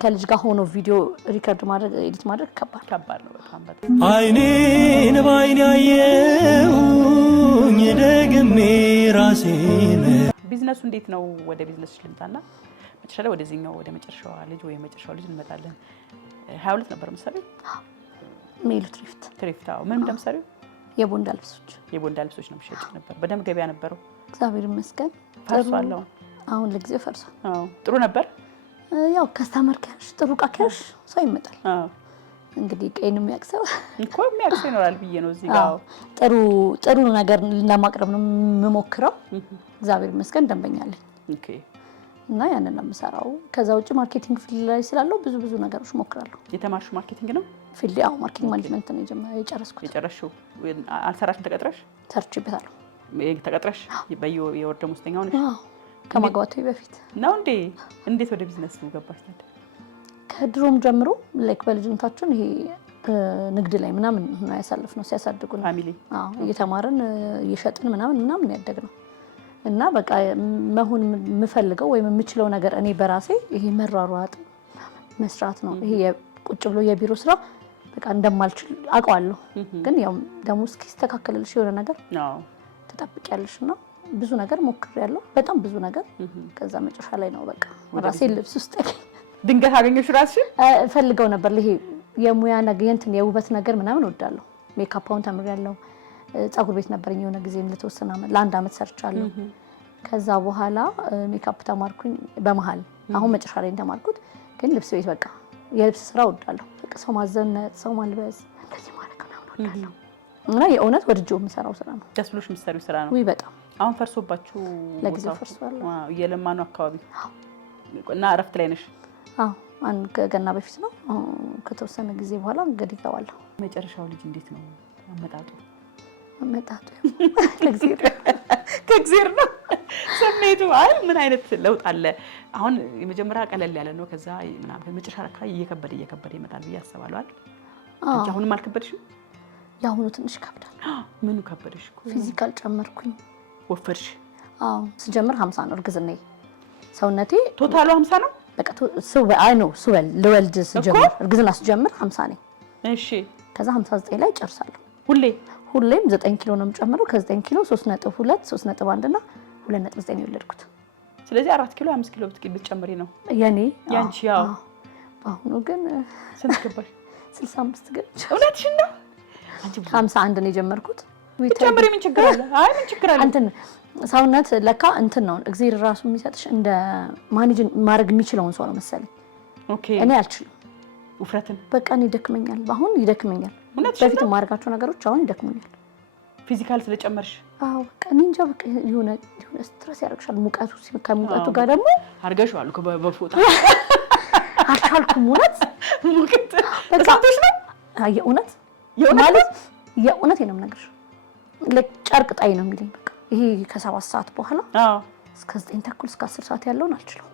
ከልጅ ጋር ሆኖ ቪዲዮ ሪካርድ ማድረግ ኤዲት ማድረግ ከባድ ነው በጣም አይኔን ባይኔ አየሁኝ ደግሜ ራሴን ቢዝነሱ እንዴት ነው ወደ ቢዝነስ ልምጣና መጨረሻ ላይ ወደዚህኛው ወደ መጨረሻዋ ልጅ ወይ መጨረሻው ልጅ እንመጣለን 22 ነበር መሰለኝ ሜሉ ትሪፍት ምን እንደምሰሪው የቦንዳ ልብሶች ነው የምትሸጪው ነበር በደንብ ገበያ ነበረው እግዚአብሔር ይመስገን ፈርሷል አሁን ለጊዜው ፈርሷል ጥሩ ነበር ያው ከስተመር ካሽ ጥሩ ቃካሽ ሰው ይመጣል እንግዲህ ቀይንም ያክሰው እኮ የሚያክሰው ይኖራል ብዬ ነው እዚህ ጋር ጥሩ ነገር ለማቅረብ ነው የምሞክረው እግዚአብሔር ይመስገን ደንበኛ አለኝ ኦኬ እና ያንን ነው የምሰራው። ከዛ ውጪ ማርኬቲንግ ፊልድ ላይ ስላለው ብዙ ነገሮች ሞክራለሁ። የተማርሽው ማርኬቲንግ ነው? ፊልድ ያው ማርኬቲንግ ማኔጅመንት ነው የጨረስኩት። የጨረስሽው? አልሰራሽም? ተቀጥረሽ? ሰርቼበታለሁ። ተቀጥረሽ የወር ደመወዝተኛ ሆነሽ? አዎ ከማግባቴ በፊት ነው እንዴ? እንዴት ወደ ቢዝነስ ገባሽ ታዲያ? ከድሮም ጀምሮ ላይክ በልጅነታችን ይሄ ንግድ ላይ ምናምን ነው ያሳለፍነው ሲያሳድጉን። ፋሚሊ እየተማርን እየሸጥን ምናምን ያደግነው እና በቃ መሆን የምፈልገው ወይም የምችለው ነገር እኔ በራሴ ይሄ መሯሯጥ መስራት ነው። ይሄ ቁጭ ብሎ የቢሮ ስራ በቃ እንደማልችል አውቀዋለሁ። ግን ያው ደግሞ እስኪስተካከልልሽ የሆነ ነገር ትጠብቂያለሽ እና ብዙ ነገር ሞክሬያለሁ፣ በጣም ብዙ ነገር። ከዛ መጨረሻ ላይ ነው በቃ ራሴ ልብስ ውስጥ ድንገት አገኘሽ ራስሽ? ፈልገው ነበር ይሄ የሙያ ነገር እንትን የውበት ነገር ምናምን እወዳለሁ። ሜካፕውን ተምሬያለሁ። ፀጉር ቤት ነበረኝ የሆነ ጊዜም ለተወሰነ ለአንድ አመት ሰርቻለሁ። ከዛ በኋላ ሜካፕ ተማርኩኝ በመሃል። አሁን መጨረሻ ላይ ተማርኩት። ግን ልብስ ቤት በቃ የልብስ ስራ እወዳለሁ። በቃ ሰው ማዘነጥ፣ ሰው ማልበስ፣ እንደዚህ ማለት ምናምን እወዳለሁ እና የእውነት ወድጄው የምሰራው ስራ ነው። ደስ ብሎሽ የምትሰሪው ስራ ነው? ውይ በጣም። አሁን ፈርሶባችሁ? ለጊዜው ፈርሷል። እየለማ ነው አካባቢ እና እረፍት ላይ ነሽ? አዎ አንድ ከገና በፊት ነው። ከተወሰነ ጊዜ በኋላ እንግዲህ እገባለሁ። መጨረሻው ልጅ እንዴት ነው አመጣጡ? ከእግዚአብሔር ነው ስሜቱ። አይ ምን አይነት ለውጥ አለ? አሁን የመጀመሪያ ቀለል ያለ ነው፣ ከዛ ምናምን መጨረሻ ላይ እየከበደ ይመጣል ብዬ አስባለሁ አይደል? አንቺ አሁንም አልከበድሽም? ያሁኑ ትንሽ ከብዳል። ምኑ ከበደሽ? ፊዚካል ጨመርኩኝ። ወፈርሽ? አዎ ስጀምር 50 ነው እርግዝናዬ። ሰውነቴ ቶታሉ 50 ነው። በቃ ልወልድ ስጀምር እርግዝና ስጀምር 50 ነኝ። እሺ ከዛ 59 ላይ ጨርሳለሁ። ሁሌም 9 ኪሎ ነው የምጨምረው። ከ9 ኪሎ 3.2 3.1 እና 2.9 የወለድኩት። ስለዚህ 4 ኪሎ 5 ኪሎ ብትጨምሪ ነው የኔ ያንቺ። ያው በአሁኑ ግን ስንት ገባሽ? 65 ግን እውነትሽን ነው። አንቺ 51 ነው የጀመርኩት። ብትጨምሪ ምን ችግር አለ? አይ ምን ችግር አለ? እንትን ሰውነት ለካ እንትን ነው እግዚአብሔር ራሱ የሚሰጥሽ እንደ ማኔጅ ማድረግ የሚችለውን ሰው ነው መሰለኝ። ኦኬ እኔ አልችልም ውፍረትን። በቃ እኔ ይደክመኛል። አሁን ይደክመኛል። በፊት የማደርጋቸው ነገሮች አሁን ይደክሙኛል። ፊዚካል ስለጨመርሽ? አዎ በቃ እኔ እንጃ በቃ የሆነ ስትረስ ያደርግሻል። ሙቀቱ ከሙቀቱ ጋር ደግሞ አድርገሽዋል እኮ በፎጣ አልቻልኩም። እውነት ሙቀት ተሰምቶሽ ነው? አይ የእውነት ማለት የእውነት ነው የምነግርሽ። ለጨርቅ ጣይ ነው የሚለኝ በቃ ይሄ ከ7 ሰዓት በኋላ እስከ 9 ተኩል እስከ 10 ሰዓት ያለውን አልችለው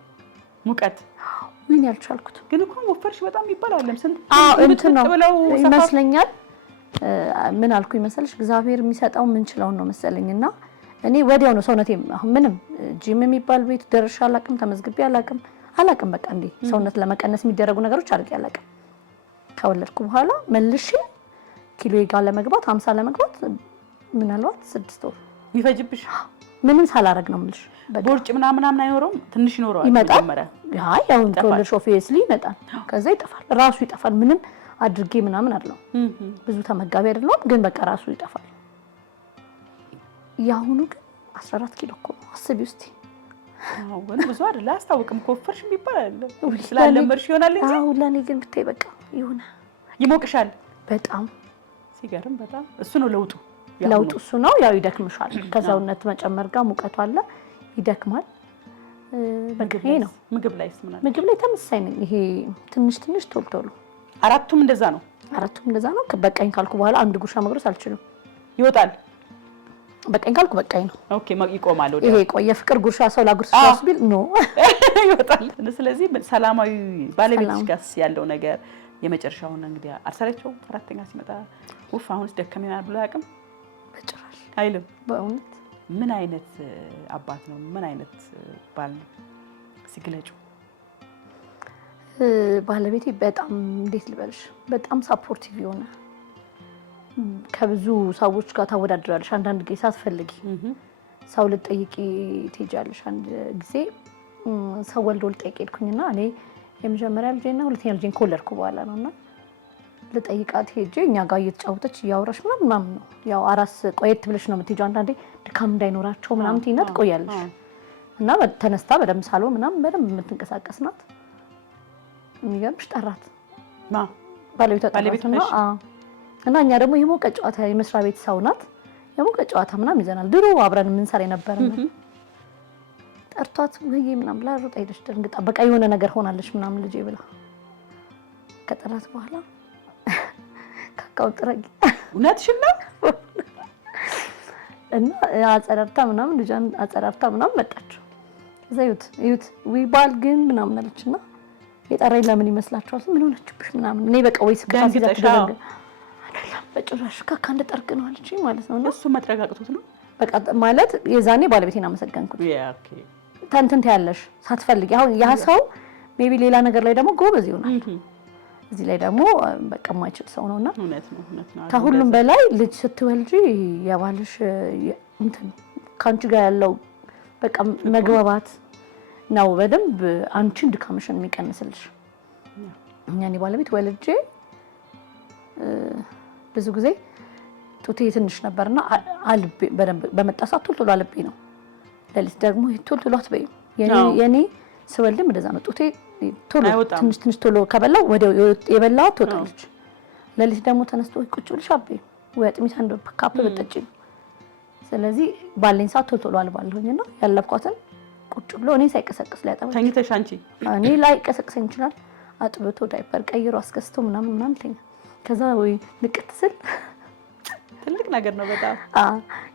ሙቀት ምን ያልቻልኩት። ግን እኮ ወፈርሽ በጣም ይባላል። ለምን እንትን ነው ይመስለኛል። ምን አልኩኝ መሰለሽ እግዚአብሔር የሚሰጠው የምንችለውን ነው መሰለኝና እኔ ወዲያው ነው ሰውነቴ አሁን ምንም ጂም የሚባል ቤት ደርሼ አላውቅም፣ ተመዝግቤ አላውቅም። በቃ እንዴ ሰውነት ለመቀነስ የሚደረጉ ነገሮች አድርጌ አላውቅም። ከወለድኩ በኋላ መልሼ ኪሎዬ ጋር ለመግባት 50 ለመግባት ምናልባት 6 ወር የሚፈጅብሽ ምንም ሳላረግ ነው የምልሽ። ቦርጭ ምናምን አይኖርም? ትንሽ ይኖረዋል መጀመሪያ። አይ ያው ከወለድሽ ኦፊስሊ ይመጣል፣ ከዛ ይጠፋል፣ ራሱ ይጠፋል። ምንም አድርጌ ምናምን አይደለም፣ ብዙ ተመጋቢ አይደለም፣ ግን በቃ ራሱ ይጠፋል። ያሁኑ ግን 14 ኪሎ እኮ አስቢ ውስጥ። አዎ ግን ብዙ አይደል? አያስታውቅም እኮ ወፈርሽ የሚባል አለ ስላለመድሽ ይሆናል እንጂ። አዎ ለኔ ግን ብታይ በቃ ይሁን ይሞቅሻል በጣም። ሲገርም በጣም እሱ ነው ለውጡ እሱ ነው። ያው ይደክምሻል፣ ከሰውነት መጨመር ጋር ሙቀቱ አለ፣ ይደክማል። በግሬ ነው። ምግብ ላይስ ምን አለ? ምግብ ላይ ተመሳሳይ ነኝ። ይሄ ትንሽ ቶሎ አራቱም እንደዛ ነው። በቃኝ ካልኩ በኋላ አንድ ጉርሻ መጉረስ አልችልም፣ ይወጣል። በቃኝ ካልኩ በቃኝ ነው። ኦኬ ይቆማል። ይሄ ቆየ ፍቅር ጉርሻ ሰው ላጉርስ ራስ ቢል ኖ ይወጣል። ስለዚህ ሰላማዊ ባለቤትሽ ጋር ያለው ነገር የመጨረሻውን እንግዲህ አልሰለቸው? አራተኛ ሲመጣ ውፍ አሁንስ ደከመኛል ብሎ አያውቅም? በጭራሽ አይልም። በእውነት ምን አይነት አባት ነው? ምን አይነት ባል ነው? ሲግለጩ ባለቤቴ በጣም እንዴት ልበልሽ፣ በጣም ሳፖርቲቭ የሆነ ከብዙ ሰዎች ጋር ታወዳድራለሽ። አንዳንድ ጊዜ ሳትፈልጊ ሰው ልጠይቂ ትሄጃለሽ። አንድ ጊዜ ሰው ወልዶ ልጠይቅ ሄድኩኝና እኔ የመጀመሪያ ልጄና ሁለተኛ ልጄን ከወለድኩ በኋላ ነውና ልጠይቃት ሄጄ እኛ ጋር እየተጫወተች እያወራሽ ምናምን ነው። ያው አራስ ቆየት ብለሽ ነው የምትሄጂው። አንዳንዴ ድካም እንዳይኖራቸው ምናምን ትይና ትቆያለሽ። እና ተነስታ በደምብ ሳልሆን ምናምን በደምብ የምትንቀሳቀስ ናት። የሚገርምሽ ጠራት ባለቤቷ ጠራትና እና እኛ ደግሞ የሞቀ ጨዋታ የመስሪያ ቤት ሰው ናት። የሞቀ ጨዋታ ምናምን ይዘናል። ድሮ አብረን የምንሰራ የነበረን ጠርቷት ወይ ምናምን ብላ ሮጣ ሄደች ደንግጣ በቃ የሆነ ነገር ሆናለች ምናምን ልጄ ብላ ከጠራት በኋላ ካካው ጥረጊ እውነትሽን ነው እና አጸዳርታ ምናምን ልጇን አጸዳርታ ምናምን መጣች። እዛ ይዩት ዊባል ግን ምናምን አለችና የጠራኝ ለምን ይመስላችኋል? ምን ሆነችብሽ ምናምን እኔ በቃ ወይስ ከታስ ይዛችሁ አይደለም በጭራሽ ካካ እንደጠርቅ ነው አለችኝ ማለት ነው። እሱ መጥረጋግቶት ነው በቃ ማለት የዛኔ ባለቤቴን አመሰገንኩት። ኦኬ ተንተንተ ያለሽ ሳትፈልጊ አሁን ያ ሰው ሜቢ ሌላ ነገር ላይ ደግሞ ጎበዝ ይሆናል። እዚህ ላይ ደግሞ በቃ የማይችል ሰው ነውና እውነት ነው። ከሁሉም በላይ ልጅ ስትወልጂ የባልሽ እንትን ካንቺ ጋር ያለው በቃ መግባባት ነው በደንብ አንቺን ድካምሽን የሚቀንስልሽ። እኛኔ ባለቤት ወልጄ ብዙ ጊዜ ጡቴ ትንሽ ነበርና አልቤ በደንብ በመጣሳት ቶሎ አልቤ ነው። ለሊት ደግሞ ቶሎ አትበይም። የኔ ስወልድም እንደዛ ነው። ጡቴ ቶሎ ትንሽ ቶሎ ከበላው ወዲያው የበላው ትወጣለች። ለሊት ደግሞ ተነስቶ ቁጭ ብለሽ አበይ ወይ አጥሚት አንድ ካፕ በጠጪ። ስለዚህ ባለኝ ሰዓት ቶሎ አልባለሁኝና ያለብኳትን ቁጭ ብሎ እኔ ሳይቀሰቅስ ሊያጠባ ተኝተሽ አንቺ እኔ ላይ ቀሰቅሰኝ ይችላል አጥብቶ ዳይፐር ቀይሮ አስከስቶ ምናምን ተኛ። ከዛ ወይ ንቅት ስል ትልቅ ነገር ነው በጣም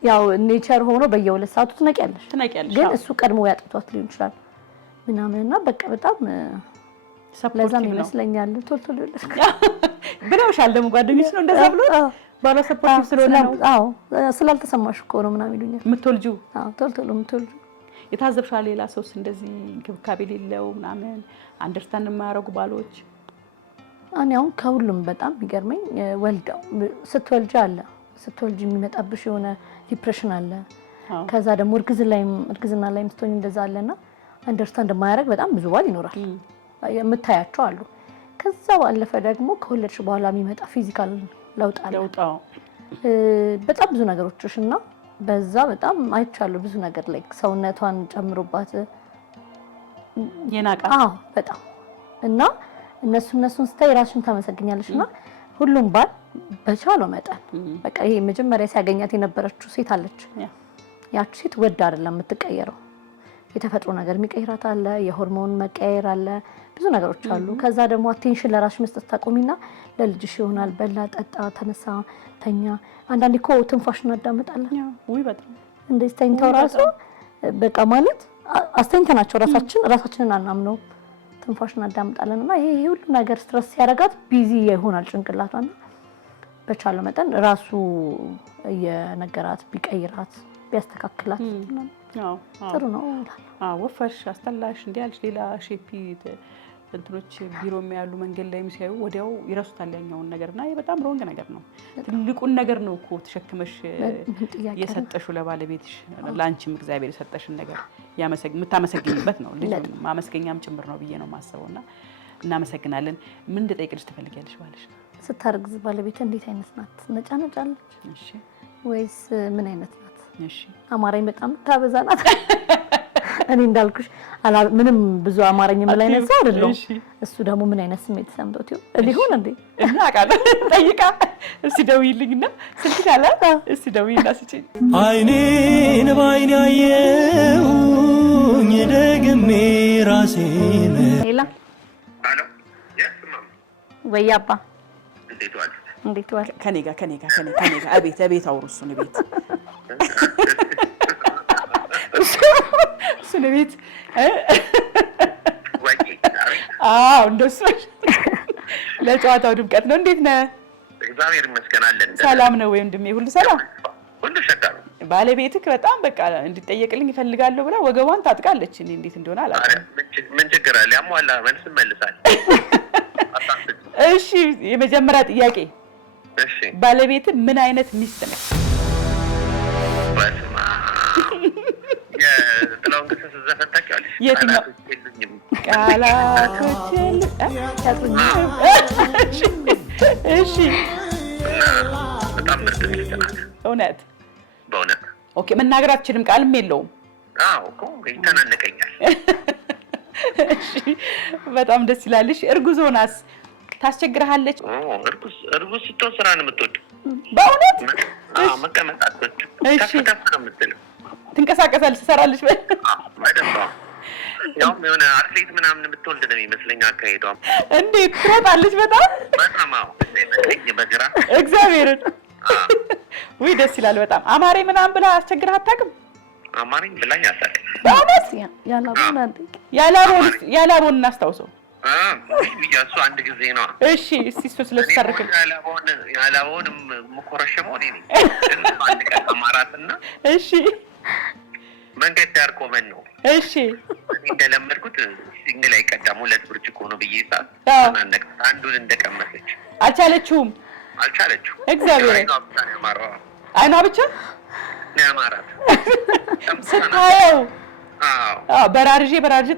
ያው ኔቸር ሆኖ በየሁለት ሰዓቱ ትነቂያለሽ። ግን እሱ ቀድሞ ያጥቷት ሊሆን ይችላል ምናምንና በቃ በጣም ለዛም ይመስለኛል ቶሎ ብለውሻል ደግሞ ጓደኞች ነው እንደዛ ብሎ ባለ ሰፖርት ስለሆነ ነው። ስላልተሰማሽ እኮ ነው ምናምን ይሉኛል። የምትወልጂው ቶሎ የምትወልጂው የታዘብሻል ሌላ ሰውስ እንደዚህ እንክብካቤ ሌለው ምናምን አንደርስታንድ የማያደርጉ ባሎች? እኔ አሁን ከሁሉም በጣም የሚገርመኝ ወልደው ስትወልጂ የሚመጣብሽ የሆነ ዲፕሬሽን አለ። ከዛ ደግሞ እርግዝና ላይ ስትሆኝ እንደዛ አለና አንደርስታንድ የማያደርግ በጣም ብዙ ባል ይኖራል የምታያቸው አሉ። ከዛ ባለፈ ደግሞ ከወለድሽ በኋላ የሚመጣ ፊዚካል ለውጥ አለ። በጣም ብዙ ነገሮችሽና በዛ በጣም አይቻለሁ ብዙ ነገር ላይ ሰውነቷን ጨምሮባት የናቃ በጣም እና እነሱን ስታይ ራስሽን ታመሰግኛለሽና ሁሉም ባል በቻለው መጠን በቃ ይሄ መጀመሪያ ሲያገኛት የነበረችው ሴት አለች። ያቺ ሴት ወድ አይደለም የምትቀየረው። የተፈጥሮ ነገር የሚቀይራት አለ፣ የሆርሞን መቀየር አለ፣ ብዙ ነገሮች አሉ። ከዛ ደግሞ አቴንሽን ለራስሽ መስጠት ታቆሚና ለልጅሽ ይሆናል። በላ፣ ጠጣ፣ ተነሳ፣ ተኛ። አንዳንዴ እኮ ትንፋሽ እናዳምጣለን። ወይ በጣም እንደዚህ ተኝተው ራሱ በቃ ማለት አስተኝተናቸው ራሳችንን አናምነው ትንፋሽ እናዳምጣለንና ይሄ ሁሉ ነገር ስትረስ ሲያደርጋት ቢዚ ይሆናል ጭንቅላቷና በቻለ መጠን ራሱ የነገራት ቢቀይራት ቢያስተካክላት ጥሩ ነው። ወፈርሽ፣ አስጠላሽ፣ እንዲያልሽ ሌላ ሼፒ እንትኖች ቢሮ የሚያሉ መንገድ ላይ ሲያዩ ወዲያው ይረሱታል ያኛውን ነገርና ይሄ በጣም ሮንግ ነገር ነው። ትልቁን ነገር ነው እኮ ተሸክመሽ የሰጠሽው ለባለቤትሽ፣ ለአንቺም እግዚአብሔር የሰጠሽን ነገር የምታመሰግኝበት ነው። ልጅ ማመስገኛም ጭምር ነው ብዬ ነው የማስበውና እናመሰግናለን። ምን እንድጠይቅልሽ ትፈልጊያለሽ? ባለሽ ስታርግዝ ባለቤት እንዴት አይነት ናት? ነጫነጫለች? እሺ ወይስ ምን አይነት ናት? እሺ አማርኛ በጣም ታበዛ ናት? እኔ እንዳልኩሽ ምንም ብዙ አማርኛ ላይ ነፃ አይደለም። እሱ ደግሞ ምን አይነት ስሜት ሰምቶት ሊሆን እንዴ? እና አቃለ ጠይቃ እስቲ ደውይልኝና ስልክሽ አለ እስቲ ደውይና ስጪኝ። አይኔን ባይኔ አየሁኝ ደግሜ ራሴን ሌላ አሎ የስማም ወይ አባ እንዴት ዋል? ከኔ ጋር አቤት አውሩ እሱን ቤት እሱን ቤት እንደሱ ለጨዋታው ድምቀት ነው። እንዴት ነህ? እግዚአብሔር ይመስገን አለን። ሰላም ነው ወይ ወንድሜ? ሁሉ ሰላም? ሁሉ ሸጋ ነው። ባለቤትህ በጣም በቃ እንድጠየቅልኝ ይፈልጋለሁ ብላ ወገቧን ታጥቃለች። እኔ እንዴት እንደሆነ አላውቅም። ምን ችግር አለ? ያሟላ መልስ መልሳል። እሺ የመጀመሪያ ጥያቄ እሺ፣ ባለቤትህ ምን አይነት ሚስት ነች? በስማ የጥላውን ገሰሰ ዘፈን ታውቂዋለሽ? የትኛው? ቃላቶች እሺ፣ በጣም ምርጥ ሚስት ናት። እውነት? በእውነት ኦኬ። መናገር አትችልም? ቃልም የለውም? አዎ እኮ ይተናነቀኛል። እሺ፣ በጣም ደስ ይላል። እሺ፣ እርጉዝ ሆናስ ታስቸግርሃለች? እርጉዝ ስትሆን ስራ ነው የምትወድ። በእውነት? መቀመጥ አትወድም። ከፍ ከፍ ነው የምትለው። ትንቀሳቀሳለች ትሰራለች በደንብ ያው የሆነ አትሌት ምናምን የምትወልድ ነው የሚመስለኝ አካሄዷ እንዴ ትሮጣለች በጣም በግራ እግዚአብሔርን ወይ ደስ ይላል በጣም አማሬ ምናምን ብላ አስቸግረህ አታውቅም አማሬ ብላኝ አታውቅም በእውነት ያላቦን እናስታውሰው እሱ አንድ ጊዜ ነው እሺ እሱ ስለተሰረከ ያላቦንም መኮረሸመው እኔ ነኝ አንድ ቀን አማራትና እሺ መንገድ ዳር ቆመን ነው እሺ እንደለመድኩት ሲንግል ላይ ቀዳሙ 2 ብርጭቆ ነው በየሳት ተናነቀ አንዱን እንደቀመሰች አልቻለችውም እግዚአብሔር አይኗ ብቻ ያማራት ስታየው በራርጄ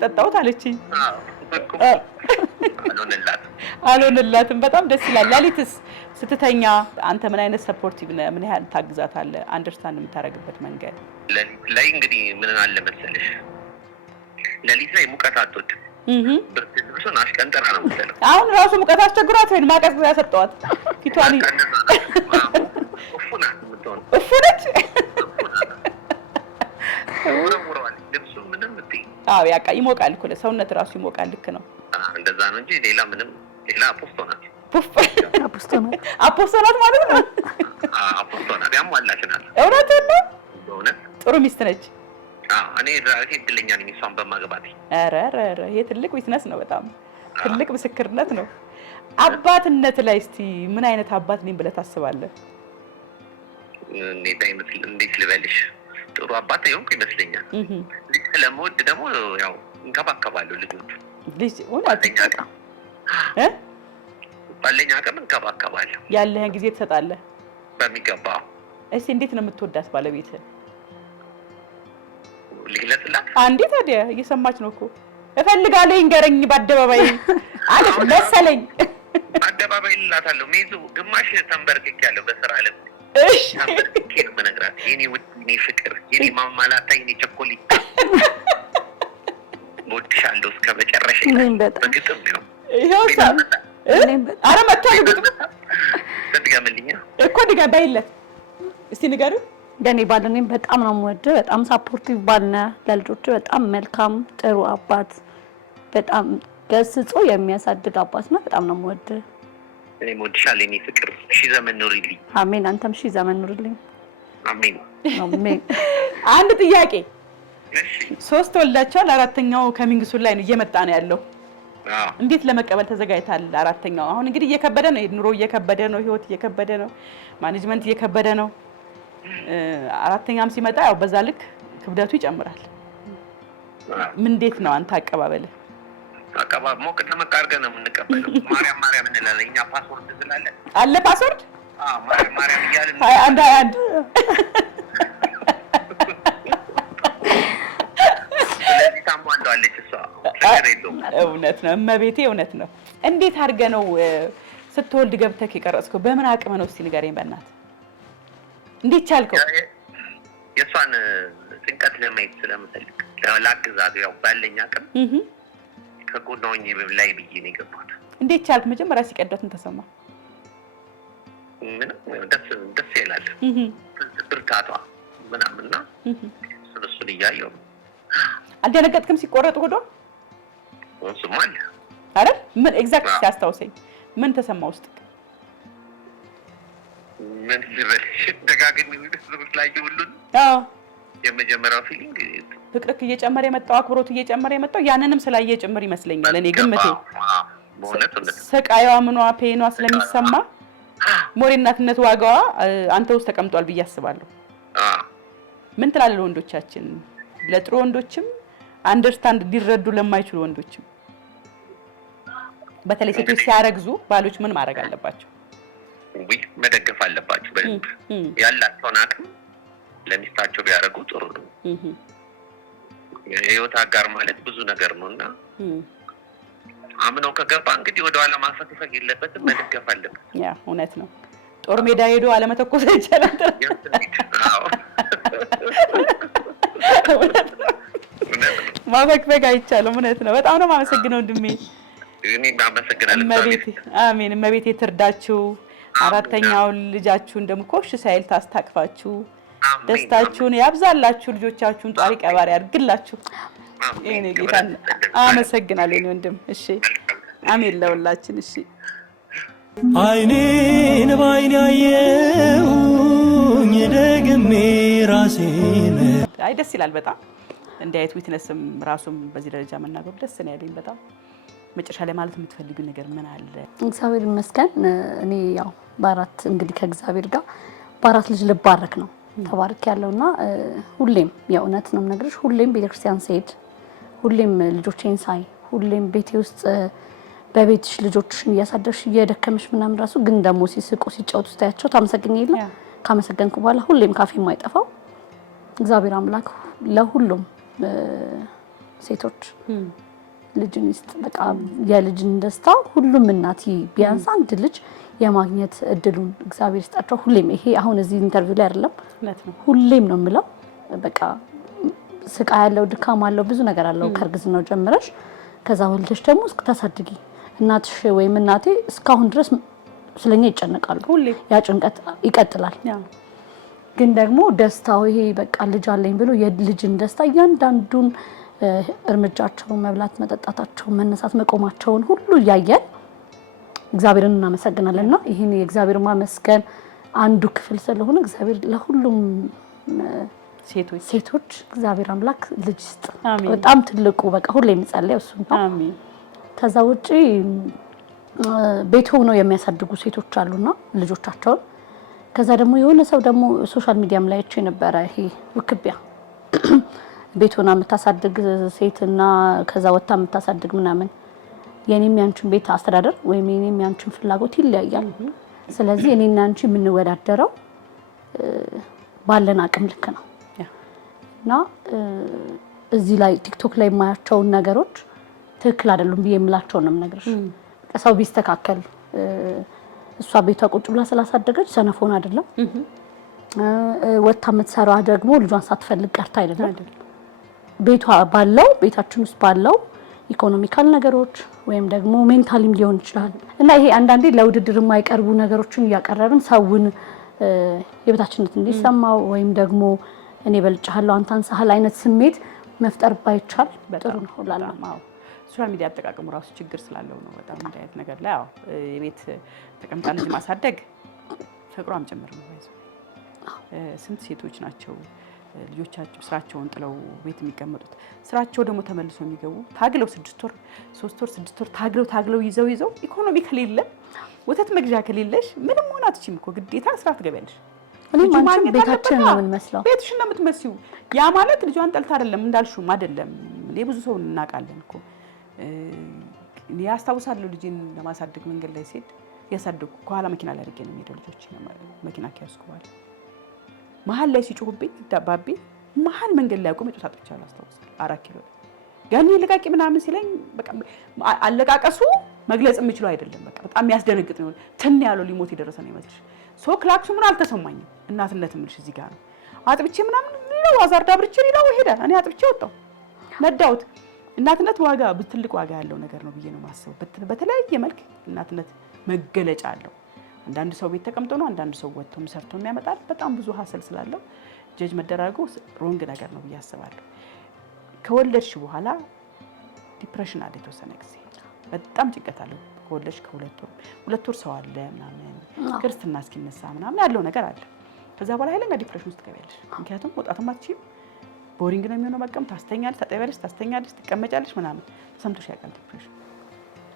ጠጣሁት አለችኝ አልሆነላትም በጣም ደስ ይላል ሌሊትስ ስትተኛ አንተ ምን አይነት ሰፖርቲቭ ነህ ምን ያህል ታግዛታለህ አንደርስታንድ የምታረግበት መንገድ ሌሊት ላይ እንግዲህ ምን አለ መሰለሽ ሌሊት ላይ ሙቀት አትወድም ብርቱን አሽቀንጠራ ነው የምትለው አሁን ራሱ ሙቀት አስቸግሯት ወይ ማቀዝቀዣ ሰጠዋት ፊቷን እፉነች ልብሱ ምንም ያቃ ይሞቃል እኮ ሰውነት ራሱ ይሞቃል ልክ ነው እንደዛ ነው እንጂ ሌላ አፖስቶናት ማለት ነው አፖስቶናት ያሟላችናል እውነትህ ነው በእውነት ጥሩ ሚስት ነች እኔ ራሴ እድለኛ ነኝ እሷን በማግባቴ ኧረ ይሄ ትልቅ ዊትነስ ነው በጣም ትልቅ ምስክርነት ነው አባትነት ላይ እስቲ ምን አይነት አባት ነኝ ብለህ ታስባለህ እንዴት ልበልሽ ጥሩ አባት ይሆንኩ ይመስለኛል ልጅ ስለምወድ ደግሞ ያው እንከባከባለሁ ልጅ ባለኝ አቅም እንከባከባለሁ ያለህን ጊዜ ትሰጣለህ በሚገባ እስቲ እንዴት ነው የምትወዳት ባለቤትህ ልግለጽላት አንዴ ታዲያ እየሰማች ነው እኮ እፈልጋለሁ ይንገረኝ በአደባባይ አለች መሰለኝ አደባባይ ልላታለሁ ሜዙ ግማሽ ተንበርክኬያለሁ በስራ አለም እሺ ከን መነግራት የኔ ውድ የኔ ፍቅር የኔ ማማላታ የኔ ቸኮሌት ወድሻለሁ እስከ መጨረሻ በግጥም ነው ይሄው አረ መጥቷል ግጥም ትድገምልኛ እኮ ድጋም ባይለት እስቲ ንገሩ ደኔ ባለኔ በጣም ነው የምወደው በጣም ሳፖርቲቭ ባልነ ለልጆቹ በጣም መልካም ጥሩ አባት በጣም ገስጾ የሚያሳድግ አባት ነው በጣም ነው የምወደው እኔ ወድሻለሁ የኔ ፍቅር ሺህ ዘመን ኑሪልኝ አሜን አንተም ሺህ ዘመን ኑሪልኝ አሜን አንድ ጥያቄ እሺ 3 ወልዳችኋል አራተኛው ከሚንግሱን ላይ ነው እየመጣ ነው ያለው እንዴት ለመቀበል ተዘጋጅታል አራተኛው አሁን እንግዲህ እየከበደ ነው ኑሮ እየከበደ ነው ህይወት እየከበደ ነው ማኔጅመንት እየከበደ ነው አራተኛም ሲመጣ ያው በዛ ልክ ክብደቱ ይጨምራል ምን እንዴት ነው አንተ አቀባበልህ ሞቅ ተመቃርገ ነው የምንቀበለው ማርያም እንላለን እኛ ፓስወርድ ስላለ አለ ፓስወርድ ማርያም እያልን አንድ ስለዚህ ታሟላለች እሷ እውነት ነው እመቤቴ እውነት ነው እንዴት አድርገ ነው ስትወልድ ገብተህ የቀረጽከው በምን አቅም ነው እስቲ ንገረኝ በእናትህ እንዴት ቻልከው የሷን ጭንቀት ለማየት ስለምፈልግ ላግዛት ያው ባለኝ አቅም ከጎናውኝ ላይ ብዬ ነው የገባሁት እንዴት ቻልክ መጀመሪያ ሲቀዳትን ተሰማ ምን ደስ ይላል ብርታቷ ምናምንና እሱን እያየሁ አልደነገጥክም ሲቆረጥ ሆዶ እሱማ አለ አረ ምን ኤግዛክት ሲያስታውሰኝ ምን ተሰማ ውስጥ ምን ልበልሽ ደጋግሜ ዝብት ላይ ሁሉን የመጀመሪያው ፊሊንግ ፍቅርክ እየጨመረ የመጣው አክብሮት እየጨመረ የመጣው ያንንም ስላየ ጭምር ይመስለኛል እኔ ግምቴ ሰቃያዋ ምኗ ፔኗ ስለሚሰማ ሞሪናትነት ዋጋዋ አንተ ውስጥ ተቀምጧል ብዬ አስባለሁ ምን ትላለህ ወንዶቻችን ለጥሩ ወንዶችም አንደርስታንድ ሊረዱ ለማይችሉ ወንዶችም በተለይ ሴቶች ሲያረግዙ ባሎች ምን ማድረግ አለባቸው መደገፍ አለባቸው በደንብ ያላቸውን አቅም ለሚስታቸው ቢያደርጉ ጥሩ ነው የህይወት አጋር ማለት ብዙ ነገር ነውና አምነው ከገባ እንግዲህ ወደ ኋላ ማፈግፈግ የለበትም መደገፍ አለበት ያ እውነት ነው ጦር ሜዳ ሄዶ አለመተኮስ ይችላል ማፈግፈግ አይቻልም እውነት ነው በጣም ነው የማመሰግነው ወንድሜ እኔ አመሰግናለሁ አሜን እመቤቴ ትርዳችሁ አራተኛው ልጃችሁን ደግሞ ኮሽ ሳይል ታስታቅፋችሁ ደስታችሁን ያብዛላችሁ ልጆቻችሁን ጧሪ ቀባሪ ያድርግላችሁ እኔ ጌታ አመሰግናለሁ ወንድም እሺ አሜን ለሁላችን እሺ አይኔን ባይኔ አየሁኝ ደግሜ ራሴን አይ ደስ ይላል በጣም እንዴት ዊትነስም ራሱም በዚህ ደረጃ መናገር ደስ ነው ያለኝ በጣም መጨረሻ ላይ ማለት የምትፈልጉ ነገር ምን አለ እግዚአብሔር ይመስገን እኔ ያው ባራት እንግዲህ ከእግዚአብሔር ጋር ባራት ልጅ ልባረክ ነው ተባረክ ያለውና ሁሌም የእውነት ነው ነገርሽ ሁሌም ቤተክርስቲያን ሲሄድ ሁሌም ልጆቼን ሳይ ሁሌም ቤቴ ውስጥ በቤትሽ ልጆችሽን እያሳደርሽ እየደከመሽ ምናምን ራሱ ግን ደሞ ሲስቁ ሲጫወቱ ታያቸው ታመሰግኝ የለ ካመሰገንኩ በኋላ ሁሌም ካፌ የማይጠፋው እግዚአብሔር አምላክ ለሁሉም ሴቶች ልጅን ይስጥ በቃ የልጅን ደስታ ሁሉም እናት ቢያንስ አንድ ልጅ የማግኘት እድሉን እግዚአብሔር ይስጣቸው ሁሌም ይሄ አሁን እዚህ ኢንተርቪው ላይ አይደለም ሁሌም ነው የምለው በቃ ስቃ ያለው ድካም አለው ብዙ ነገር አለው ከርግዝናው ጀምረሽ ከዛ ወልደሽ ደግሞ እስክታሳድጊ እናትሽ ወይም እናቴ እስካሁን ድረስ ስለኛ ይጨነቃሉ ያ ጭንቀት ይቀጥላል ግን ደግሞ ደስታው ይሄ በቃ ልጅ አለኝ ብሎ የልጅን ደስታ እያንዳንዱን እርምጃቸውን መብላት መጠጣታቸውን መነሳት መቆማቸውን ሁሉ ያያል እግዚአብሔርን እናመሰግናለንና ይሄን የእግዚአብሔር ማመስገን አንዱ ክፍል ስለሆነ እግዚአብሔር ለሁሉም ሴቶች እግዚአብሔር አምላክ ልጅ ይስጥ በጣም ትልቁ በቃ ሁሌ የሚጸልየው እሱ ነው አሜን ከዛ ውጪ ቤት ሆነው የሚያሳድጉ ሴቶች አሉና ልጆቻቸውን ከዛ ደግሞ የሆነ ሰው ደግሞ ሶሻል ሚዲያም ላይ እቺ ነበር ይሄ ውክቢያ ቤት ሆና የምታሳድግ ሴትና ከዛ ወጣ የምታሳድግ ምናምን የኔም ያንቺን ቤት አስተዳደር ወይም የኔም ያንቺን ፍላጎት ይለያያል ስለዚህ እኔና አንቺ የምንወዳደረው ባለን አቅም ልክ ነው እና እዚህ ላይ ቲክቶክ ላይ የማያቸው ነገሮች ትክክል አይደሉም በየምላቸው ነው ነገርሽ ሰው ቢስተካከል እሷ ቤቷ ቁጭ ብላ ስላሳደገች ሰነፎን አይደለም ወጣ የምትሰራ ደግሞ ልጇን ሳትፈልግ ቀርታ አይደለም ቤቷ ባለው ቤታችን ውስጥ ባለው ኢኮኖሚካል ነገሮች ወይም ደግሞ ሜንታሊም ሊሆን ይችላል እና ይሄ አንዳንዴ ለውድድር የማይቀርቡ ነገሮችን ያቀረብን ሰውን የቤታችንነት እንዲሰማው ወይም ደግሞ እኔ በልጫለሁ አንተን ሳህል አይነት ስሜት መፍጠር ባይቻል ጥሩ ነው ላላማው ሶሻል ሚዲያ አጠቃቀሙ ራሱ ችግር ስላለው ነው በጣም እንዳይት ነገር ላይ አዎ የቤት ተቀምጣ ልጅ ማሳደግ ፍቅሯም ጭምር ነው ስንት ሴቶች ናቸው ልጆቻቸው ስራቸውን ጥለው ቤት የሚቀመጡት ስራቸው ደግሞ ተመልሶ የሚገቡ ታግለው 6 ወር 3 ወር 6 ወር ታግለው ይዘው ኢኮኖሚ ከሌለ ወተት መግዣ ከሌለሽ ምንም ሆነ አትችይም እኮ ግዴታ ስራ ትገበያለሽ እኔ ማንቺ ቤታችን ነው የምንመስለው ቤትሽን ነው የምትመስዩ ያ ማለት ልጇን ጠልታ አይደለም እንዳልሽውም አይደለም ብዙ ሰው እናቃለን እኮ እኔ አስታውሳለሁ ልጅን ለማሳደግ መንገድ ላይ ሲሄድ ያሳደጉ ከኋላ መኪና ላይ አድርጌ ነው የሚሄደው ልጆች መኪና ከያዝኩ በኋላ መሀል ላይ ሲጮህብኝ ዳባቢ መሀል መንገድ ላይ ቆሜ ተጣጥቻለሁ አስታውሳለሁ 4 ኪሎ ጋኒ ለቃቂ ምናምን ሲለኝ በቃ አለቃቀሱ መግለጽ የምችለው አይደለም በቃ በጣም የሚያስደነግጥ ነው ትን ያለው ሊሞት የደረሰ ነው ይመስልሽ ክላክሱ ምን አልተሰማኝም እናትነት ምልሽ እዚህ ጋር ነው አጥብቼ ምናምን ነው አዛርዳ ብርቼ ነው ሄደ እኔ አጥብቼ ወጣው ነዳውት እናትነት ዋጋ በትልቅ ዋጋ ያለው ነገር ነው ብዬ ነው ማስበው በተለያየ መልክ እናትነት መገለጫ አለው አንዳንድ ሰው ቤት ተቀምጦ ነው አንዳንድ ሰው ወጥቶም ሰርቶም ያመጣል በጣም ብዙ ሀሰል ስላለው ጀጅ መደረጉ ሮንግ ነገር ነው ብዬ አስባለሁ ከወለድሽ በኋላ ዲፕሬሽን አለ የተወሰነ ጊዜ በጣም ጭንቀት አለው ከወለድሽ ከሁለት ወር ሰው አለ ምናምን ክርስትና እስኪነሳ ምናምን ያለው ነገር አለ ከዛ በኋላ ኃይለኛ ዲፕሬሽን ውስጥ ትገቢያለሽ ምክንያቱም ወጣትም አትችይም ቦሪንግ ነው የሚሆነው በቃም ታስተኛለሽ ታስተኛለሽ ትቀመጫለሽ ምናምን ሰምቶሽ ያውቃል ዲፕሬሽን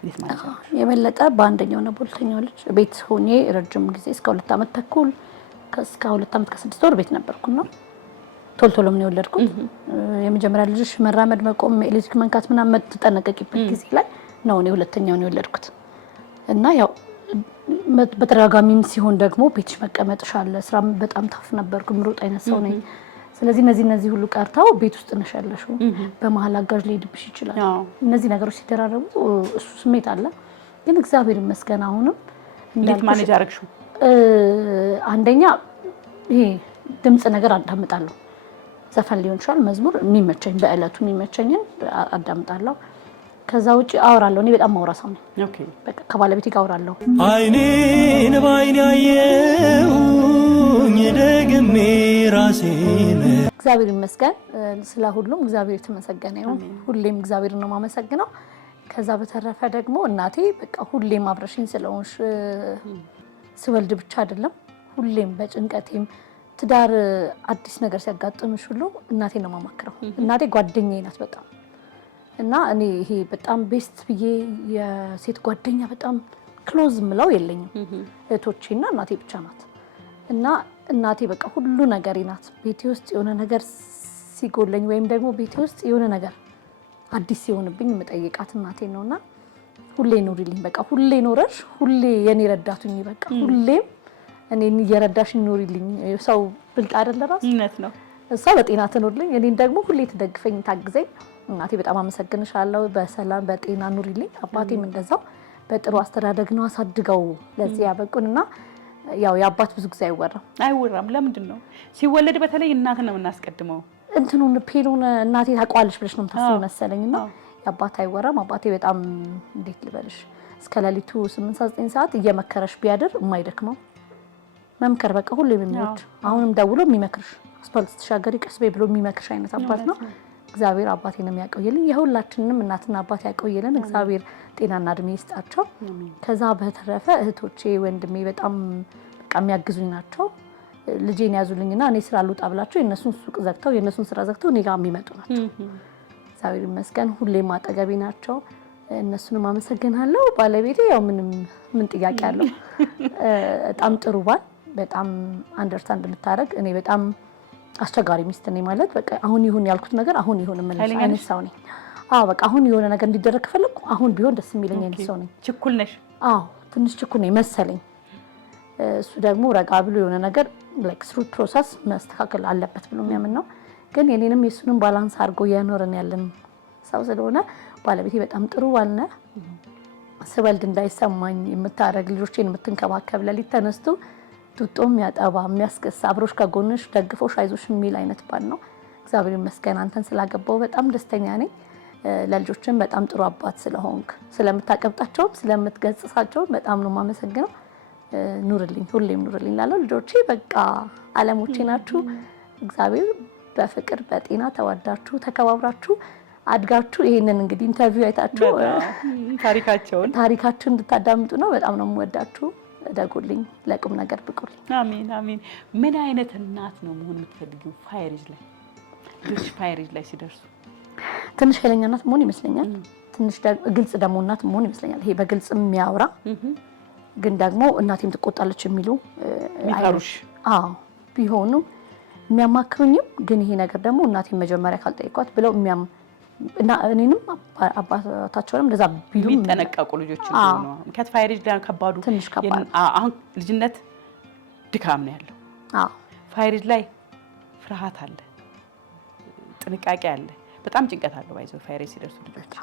እንዴት ማለት ነው የበለጠ በአንደኛው ነው በሁለተኛው ልጅ ቤት ሆኜ ረጅም ጊዜ እስከ 2 አመት ተኩል እስከ 2 አመት ከ6 ወር ቤት ነበርኩና ቶሎ ምን የወለድኩት የመጀመሪያ ልጅሽ መራመድ መቆም ኤሌክትሪክ መንካት ምናምን ተጠነቀቂበት ጊዜ ላይ ነው እኔ ሁለተኛውን የወለድኩት እና ያው በተደጋጋሚም ሲሆን ደግሞ ቤትሽ መቀመጥሽ አለ ስራ በጣም ታፍ ነበርኩ ምሮጥ አይነት ሰው ነኝ ስለዚህ እነዚህ ሁሉ ቀርታው ቤት ውስጥ ነሻለሽ በመሃል አጋዥ ሊሄድብሽ ይችላል እነዚህ ነገሮች ሲደራረቡ እሱ ስሜት አለ ግን እግዚአብሔር ይመስገን አሁንም እንዴት ማኔጅ አረግሽው አንደኛ ይሄ ድምጽ ነገር አዳምጣለሁ ዘፈን ሊሆን ይችላል መዝሙር የሚመቸኝ በእለቱ የሚመቸኝን አዳምጣለሁ ከዛ ውጪ አወራለሁ እኔ በጣም ማውራ ሰው ነኝ በቃ ከባለቤቴ ጋር አወራለሁ አይኔን ባይኔ አየሁ አልኩኝ ደግሜ ራሴን እግዚአብሔር ይመስገን ስለ ሁሉም እግዚአብሔር የተመሰገነ ይሁን። ሁሌም እግዚአብሔር ነው ማመሰግነው። ከዛ በተረፈ ደግሞ እናቴ በቃ ሁሌም አብረሽኝ ስለሆንሽ ስወልድ ብቻ አይደለም ሁሌም በጭንቀቴም ትዳር አዲስ ነገር ሲያጋጥምሽ ሁሉ እናቴ ነው ማማክረው። እናቴ ጓደኛዬ ናት በጣም እና እኔ ይሄ በጣም ቤስት ብዬ የሴት ጓደኛ በጣም ክሎዝ ምለው የለኝም። እህቶቼና እናቴ ብቻ ናት። እና እናቴ በቃ ሁሉ ነገሬ ናት። ቤቴ ውስጥ የሆነ ነገር ሲጎለኝ ወይም ደግሞ ቤቴ ውስጥ የሆነ ነገር አዲስ ሲሆንብኝ የምጠይቃት እናቴ ነውና ሁሌ ኑሪልኝ በቃ ሁሌ ኖረሽ ሁሌ የኔ ረዳቱኝ በቃ ሁሌም እኔን እየረዳሽ ኑሪልኝ። ሰው ብልጥ አይደለ ራስ እውነት ነው። እሷ በጤና ትኖርልኝ እኔን ደግሞ ሁሌ ትደግፈኝ ታግዘኝ። እናቴ በጣም አመሰግንሻለሁ። በሰላም በጤና ኑሪልኝ። አባቴም እንደዛው በጥሩ አስተዳደግ ነው አሳድገው ለዚህ ያበቁንና ያው የአባት ብዙ ጊዜ አይወራም። ለምንድን ነው ሲወለድ በተለይ እናትን ነው የምናስቀድመው? እንትኑን ፔኑን እናቴ ታውቀዋለች ብለሽ ነው የምታስቢው መሰለኝና የአባት አይወራም። አባቴ በጣም እንዴት ልበልሽ እስከ ሌሊቱ 8-9 ሰዓት እየመከረሽ ቢያድር የማይደክመው መምከር በቃ ሁሌ የሚወድ አሁንም ደውሎ የሚመክርሽ አስፋልት ተሻገሪ ቀስ በይ ብሎ የሚመክርሽ አይነት አባት ነው። እግዚአብሔር አባቴንም ያቆየልኝ የሁላችንንም እናትና አባት ያቆየልን። እግዚአብሔር ጤናና እድሜ ይስጣቸው። ከዛ በተረፈ እህቶቼ ወንድሜ በጣም በቃ የሚያግዙኝ ናቸው። ልጄን ያዙልኝና እኔ ስራ ልውጣ ብላቸው የነሱን ሱቅ ዘግተው የነሱን ስራ ዘግተው እኔ ጋር የሚመጡ ናቸው። እግዚአብሔር ይመስገን ሁሌም አጠገቤ ናቸው። እነሱንም አመሰግናለሁ። ባለቤቴ ያው ምን ጥያቄ አለው? በጣም ጥሩ ባል፣ በጣም አንደርስታንድ የምታደርግ እኔ በጣም አስቸጋሪ ሚስት ነኝ ማለት በቃ አሁን ይሁን ያልኩት ነገር አሁን ይሁን የምልሽ አይነት ሰው ነኝ። አዎ በቃ አሁን የሆነ ነገር እንዲደረግ ከፈለኩ አሁን ቢሆን ደስ የሚለኝ አይነት ሰው ነኝ። ችኩል ነሽ? አዎ ትንሽ ችኩል ነኝ መሰለኝ። እሱ ደግሞ ረጋ ብሎ የሆነ ነገር ላይክ ስሩ ፕሮሰስ መስተካከል አለበት ብሎ የሚያምን ነው። ግን የኔንም የሱንም ባላንስ አድርጎ ያኖረን ያለን ሰው ስለሆነ ባለቤቴ በጣም ጥሩ ባል ነው። ስወልድ እንዳይሰማኝ የምታረግ ልጆቼን የምትንከባከብ ለሊት ተነስቶ ጡጦም ያጠባ የሚያስከሳ አብሮሽ ከጎንሽ ደግፎሽ አይዞሽ የሚል አይነት ባል ነው። እግዚአብሔር ይመስገን አንተን ስላገባው በጣም ደስተኛ ነኝ። ለልጆችን በጣም ጥሩ አባት ስለሆንክ ስለምታቀብጣቸው ስለምትገጽሳቸው በጣም ነው የማመሰግነው። ኑርልኝ ሁሌም ኑርልኝ ላለው ልጆቼ በቃ አለሞቼ ናችሁ። እግዚአብሔር በፍቅር በጤና ተዋዳችሁ ተከባብራችሁ አድጋችሁ ይሄንን እንግዲህ ኢንተርቪው አይታችሁ ታሪካችሁን እንድታዳምጡ ነው። በጣም ነው የምወዳችሁ። እደጉልኝ፣ ለቁም ነገር ብቁልኝ። አሜን አሜን። ምን አይነት እናት ነው መሆን የምትፈልጊው? ፋይሬጅ ላይ ልጅ ፋይሬጅ ላይ ሲደርሱ ትንሽ ኃይለኛ እናት መሆን ይመስለኛል። ትንሽ ግልጽ ደግሞ እናት መሆን ይመስለኛል። ይሄ በግልጽ የሚያወራ ግን ደግሞ እናቴም ትቆጣለች የሚሉ ሚካሩሽ ቢሆኑ የሚያማክሩኝም ግን ይሄ ነገር ደግሞ እናቴን መጀመሪያ ካልጠይቋት ብለው እና እኔንም አባታቸውንም እንደዛ ቢሉ የሚጠነቀቁ ልጆች እንደሆነ ነው። ምክንያቱም ፋይሬጅ ላይ ከባዱ ትንሽ ከባድ አሁን ልጅነት ድካም ነው ያለው። ፋይሬጅ ላይ ፍርሃት አለ፣ ጥንቃቄ አለ፣ በጣም ጭንቀት አለው። ባይዘው ፋይሬጅ ሲደርሱ ልጆች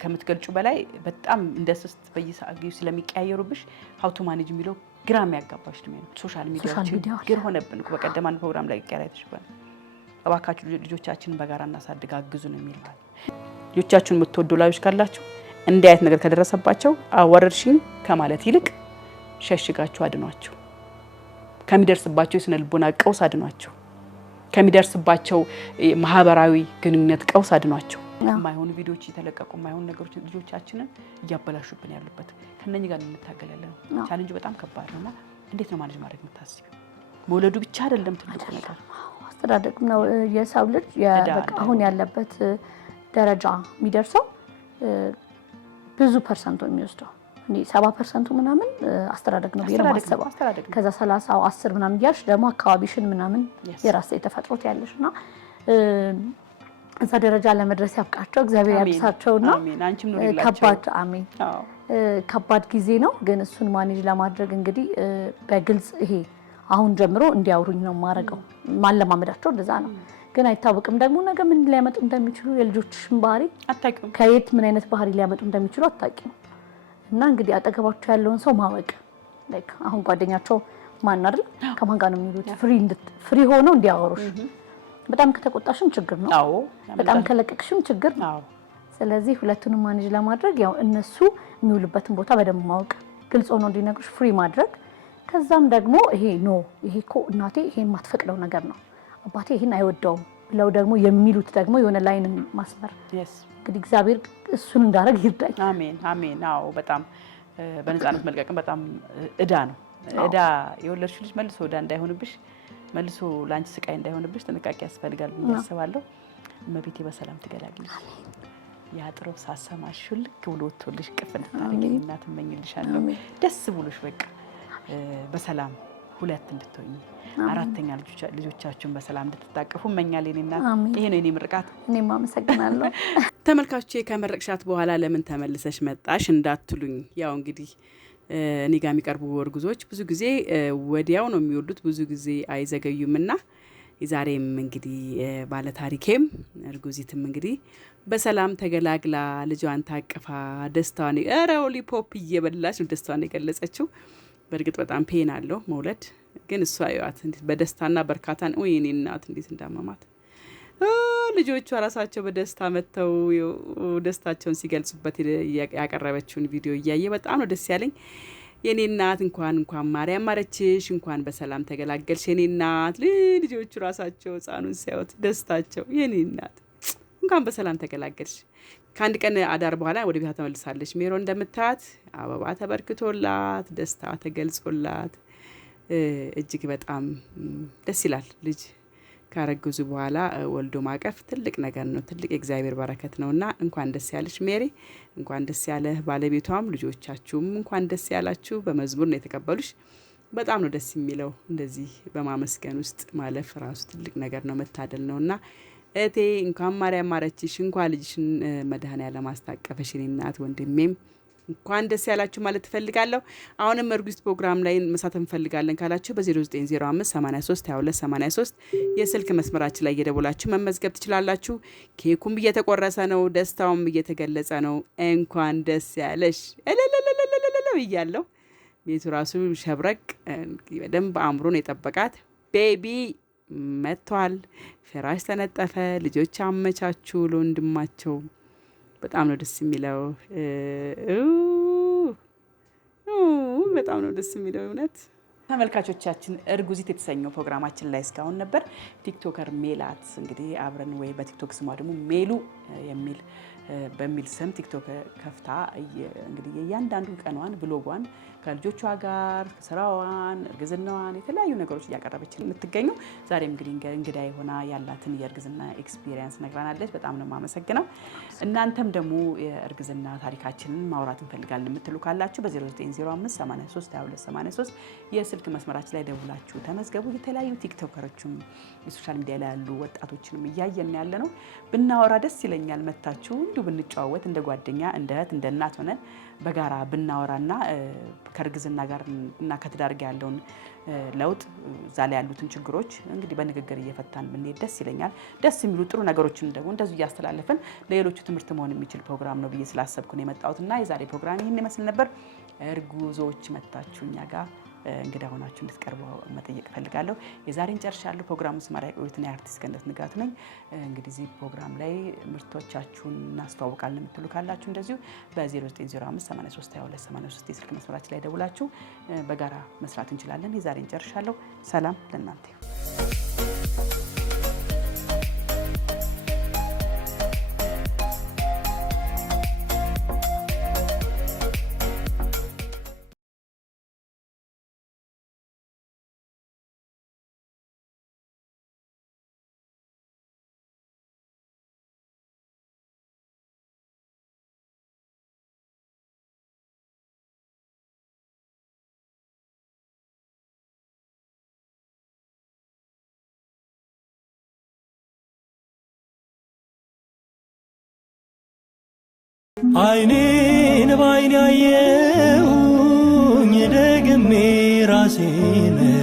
ከምትገልጩ በላይ በጣም እንደ ስስት በየሰዓቱ ስለሚቀያየሩብሽ ሀው ቱ ማኔጅ የሚለው ግራ የሚያጋባሽ ነው። ሶሻል ሚዲያዎች ግር ሆነብን። በቀደም አንድ ፕሮግራም ላይ ቀራይተሽ ባል እባካችሁ ልጆቻችንን በጋራ እናሳድግ አግዙ ነው የሚለው። ልጆቻችሁን የምትወዱ ላጆች ካላችሁ እንዲህ አይነት ነገር ከደረሰባቸው አወረርሽኝ ከማለት ይልቅ ሸሽጋችሁ አድኗቸው። ከሚደርስባቸው የስነ ልቦና ቀውስ አድኗቸው። ከሚደርስባቸው ማህበራዊ ግንኙነት ቀውስ አድኗቸው። የማይሆኑ ቪዲዮዎች እየተለቀቁ የማይሆኑ ነገሮች ልጆቻችንን እያበላሹብን ያሉበት ከነኚህ ጋር እንታገላለን። ቻሌንጁ በጣም ከባድ ነውና እንዴት ነው ማኔጅ ማድረግ የምታስቢው? መውለዱ ብቻ አይደለም ትልቁ ነገር አስተዳደግ ነው። የሰው ልጅ አሁን ያለበት ደረጃ የሚደርሰው ብዙ ፐርሰንቱ የሚወስደው እኔ 70% ምናምን አስተዳደግ ነው ብዬ ነው የማስበው። ከዛ 30 10 ምናምን እያልሽ ደግሞ አካባቢሽን ምናምን የራስ የተፈጥሮት ያለሽና እዛ ደረጃ ለመድረስ ያብቃቸው እግዚአብሔር ያድርሳቸውና ከባድ ጊዜ ነው። ግን እሱን ማኔጅ ለማድረግ እንግዲህ በግልጽ ይሄ አሁን ጀምሮ እንዲያወሩኝ ነው የማደርገው። ማለማመዳቸው እንደዛ ነው። ግን አይታወቅም ደግሞ ነገ ምን ሊያመጡ እንደሚችሉ የልጆችሽን ባህሪ አታውቂም። ከየት ምን አይነት ባህሪ ሊያመጡ እንደሚችሉ አታውቂም። እና እንግዲህ አጠገባቸው ያለውን ሰው ማወቅ ላይክ አሁን ጓደኛቸው ማን አይደል ከማን ጋር ነው የሚሉት ፍሪ ሆነው እንዲያወሩሽ። በጣም ከተቆጣሽም ችግር ነው። አዎ በጣም ከለቀቅሽም ችግር ነው። አዎ ስለዚህ ሁለቱንም ማኔጅ ለማድረግ ያው እነሱ የሚውሉበትን ቦታ በደንብ ማወቅ፣ ግልጽ ሆኖ እንዲነግሩሽ ፍሪ ማድረግ። ከዛም ደግሞ ይሄ ይሄ እኮ እናቴ ይሄን ማትፈቅደው ነገር ነው፣ አባቴ ይሄን አይወደውም ብለው ደግሞ የሚሉት ደግሞ የሆነ ላይንን ማስመር እንግዲህ እግዚአብሔር እሱን እንዳደረግ ይርዳኝ። አሜን አሜን። አዎ በጣም በነፃነት መልቀቅም በጣም እዳ ነው። እዳ የወለድሽው ልጅ መልሶ እዳ እንዳይሆንብሽ፣ መልሶ ላንቺ ስቃይ እንዳይሆንብሽ ጥንቃቄ ያስፈልጋል ብዬ አስባለሁ። እመቤቴ በሰላም ትገላግልሽ። ያጥረው ሳሰማሽ ልክ ብሎ ወጥቶልሽ ቅፍ እንድታደርጊ እናት እመኝልሻለሁ። ደስ ብሎሽ በቃ በሰላም ሁለት እንድትሆኚ አራተኛ ልጆቻችሁን በሰላም እንድትታቀፉ እመኛለሁ። እኔ እናት ይሄ ነው የኔ ምርቃት። እኔም አመሰግናለሁ። ተመልካቾቼ ከመረቅሻት በኋላ ለምን ተመልሰሽ መጣሽ እንዳትሉኝ፣ ያው እንግዲህ እኔ ጋር የሚቀርቡ እርጉዞች ብዙ ጊዜ ወዲያው ነው የሚወልዱት፣ ብዙ ጊዜ አይዘገዩምና ዛሬም እንግዲህ ባለታሪኬም እርጉዚትም እንግዲህ በሰላም ተገላግላ ልጇን ታቅፋ ደስታዋን ሎሊፖፕ እየበላች ነው ደስታዋን የገለጸችው። በእርግጥ በጣም ፔን አለው መውለድ፣ ግን እሷ ያዩት እንዴት በደስታና በርካታን የኔ እናት እንዴት እንዳመማት ልጆቿ ራሳቸው በደስታ መጥተው ደስታቸውን ሲገልጹበት ያቀረበችውን ቪዲዮ እያየ በጣም ነው ደስ ያለኝ። የኔ እናት እንኳን ማርያም ማረችሽ፣ እንኳን በሰላም ተገላገልሽ የኔ እናት። ልጆቹ ራሳቸው ህፃኑን ሲያዩት ደስታቸው የኔ እናት እንኳን በሰላም ተገላገልሽ። ከአንድ ቀን አዳር በኋላ ወደ ቤቷ ተመልሳለች። ሜሮ እንደምታያት አበባ ተበርክቶላት ደስታ ተገልጾላት እጅግ በጣም ደስ ይላል። ልጅ ካረገዙ በኋላ ወልዶ ማቀፍ ትልቅ ነገር ነው፣ ትልቅ የእግዚአብሔር በረከት ነውና እንኳን ደስ ያለሽ ሜሪ፣ እንኳን ደስ ያለህ ባለቤቷም ልጆቻችሁም እንኳን ደስ ያላችሁ። በመዝሙር ነው የተቀበሉሽ። በጣም ነው ደስ የሚለው። እንደዚህ በማመስገን ውስጥ ማለፍ ራሱ ትልቅ ነገር ነው፣ መታደል ነውና እቴ እንኳን ማርያም ማረችሽ፣ እንኳን ልጅሽን መድኃኔዓለም አስታቀፈሽ የኔ እናት። ወንድሜም እንኳን ደስ ያላችሁ ማለት እፈልጋለሁ። አሁንም እርጉዝት ፕሮግራም ላይ መሳተፍ እንፈልጋለን ካላችሁ በ0905 83 22 83 የስልክ መስመራችን ላይ እየደወላችሁ መመዝገብ ትችላላችሁ። ኬኩም እየተቆረሰ ነው፣ ደስታውም እየተገለጸ ነው። እንኳን ደስ ያለሽ እያለሁ ቤቱ ራሱ ሸብረቅ በደንብ አእምሮን የጠበቃት ቤቢ መጥቷል። ፍራሽ ተነጠፈ፣ ልጆች አመቻቹ ለወንድማቸው። በጣም ነው ደስ የሚለው። በጣም ነው ደስ የሚለው እውነት። ተመልካቾቻችን እርጉዚት የተሰኘው ፕሮግራማችን ላይ እስካሁን ነበር። ቲክቶከር ሜላት እንግዲህ አብረን ወይ በቲክቶክ ስሟ ደግሞ ሜሉ በሚል ስም ቲክቶክ ከፍታ እንግዲህ የእያንዳንዱ ቀኗን ብሎጓን ከልጆቿ ጋር ስራዋን፣ እርግዝናዋን የተለያዩ ነገሮች እያቀረበች የምትገኘው ዛሬም እንግዲህ እንግዳ የሆና ያላትን የእርግዝና ኤክስፒሪየንስ ነግራናለች። በጣም ነው የማመሰግነው። እናንተም ደግሞ የእርግዝና ታሪካችንን ማውራት እንፈልጋለን የምትሉ ካላችሁ በ0905 83 22 83 የስልክ መስመራችን ላይ ደውላችሁ ተመዝገቡ። የተለያዩ ቲክቶከሮችም የሶሻል ሚዲያ ላይ ያሉ ወጣቶችንም እያየን ያለ ነው። ብናወራ ደስ ይለኛል። መታችሁ እንዲሁ ብንጫወት እንደ ጓደኛ፣ እንደ እህት፣ እንደ እናት ሆነን በጋራ ብናወራና ከእርግዝና ጋር እና ከትዳር ጋር ያለውን ለውጥ እዛ ላይ ያሉትን ችግሮች እንግዲህ በንግግር እየፈታን ብንሄድ ደስ ይለኛል። ደስ የሚሉ ጥሩ ነገሮችን ደግሞ እንደዚሁ እያስተላለፍን ለሌሎቹ ትምህርት መሆን የሚችል ፕሮግራም ነው ብዬ ስላሰብኩ ነው የመጣሁትና የዛሬ ፕሮግራም ይህን ይመስል ነበር። እርጉዞች መታችሁ እኛ ጋር እንግዳ ሆናችሁ እንድትቀርቡ መጠየቅ ፈልጋለሁ። የዛሬን ጨርሻለሁ። ፕሮግራሙን ስማራ የቆዩትን የአርቲስት ገነት ንጋቱ ነኝ። እንግዲህ እዚህ ፕሮግራም ላይ ምርቶቻችሁን እናስተዋውቃለን የምትሉ ካላችሁ እንደዚሁ በ0905 83 22 83 የስልክ መስመራችን ላይ ደውላችሁ በጋራ መስራት እንችላለን። የዛሬን ጨርሻለሁ። ሰላም ለእናንተ። አይኔን ባይኔ ያየሁኝ ደግሜ ራሴን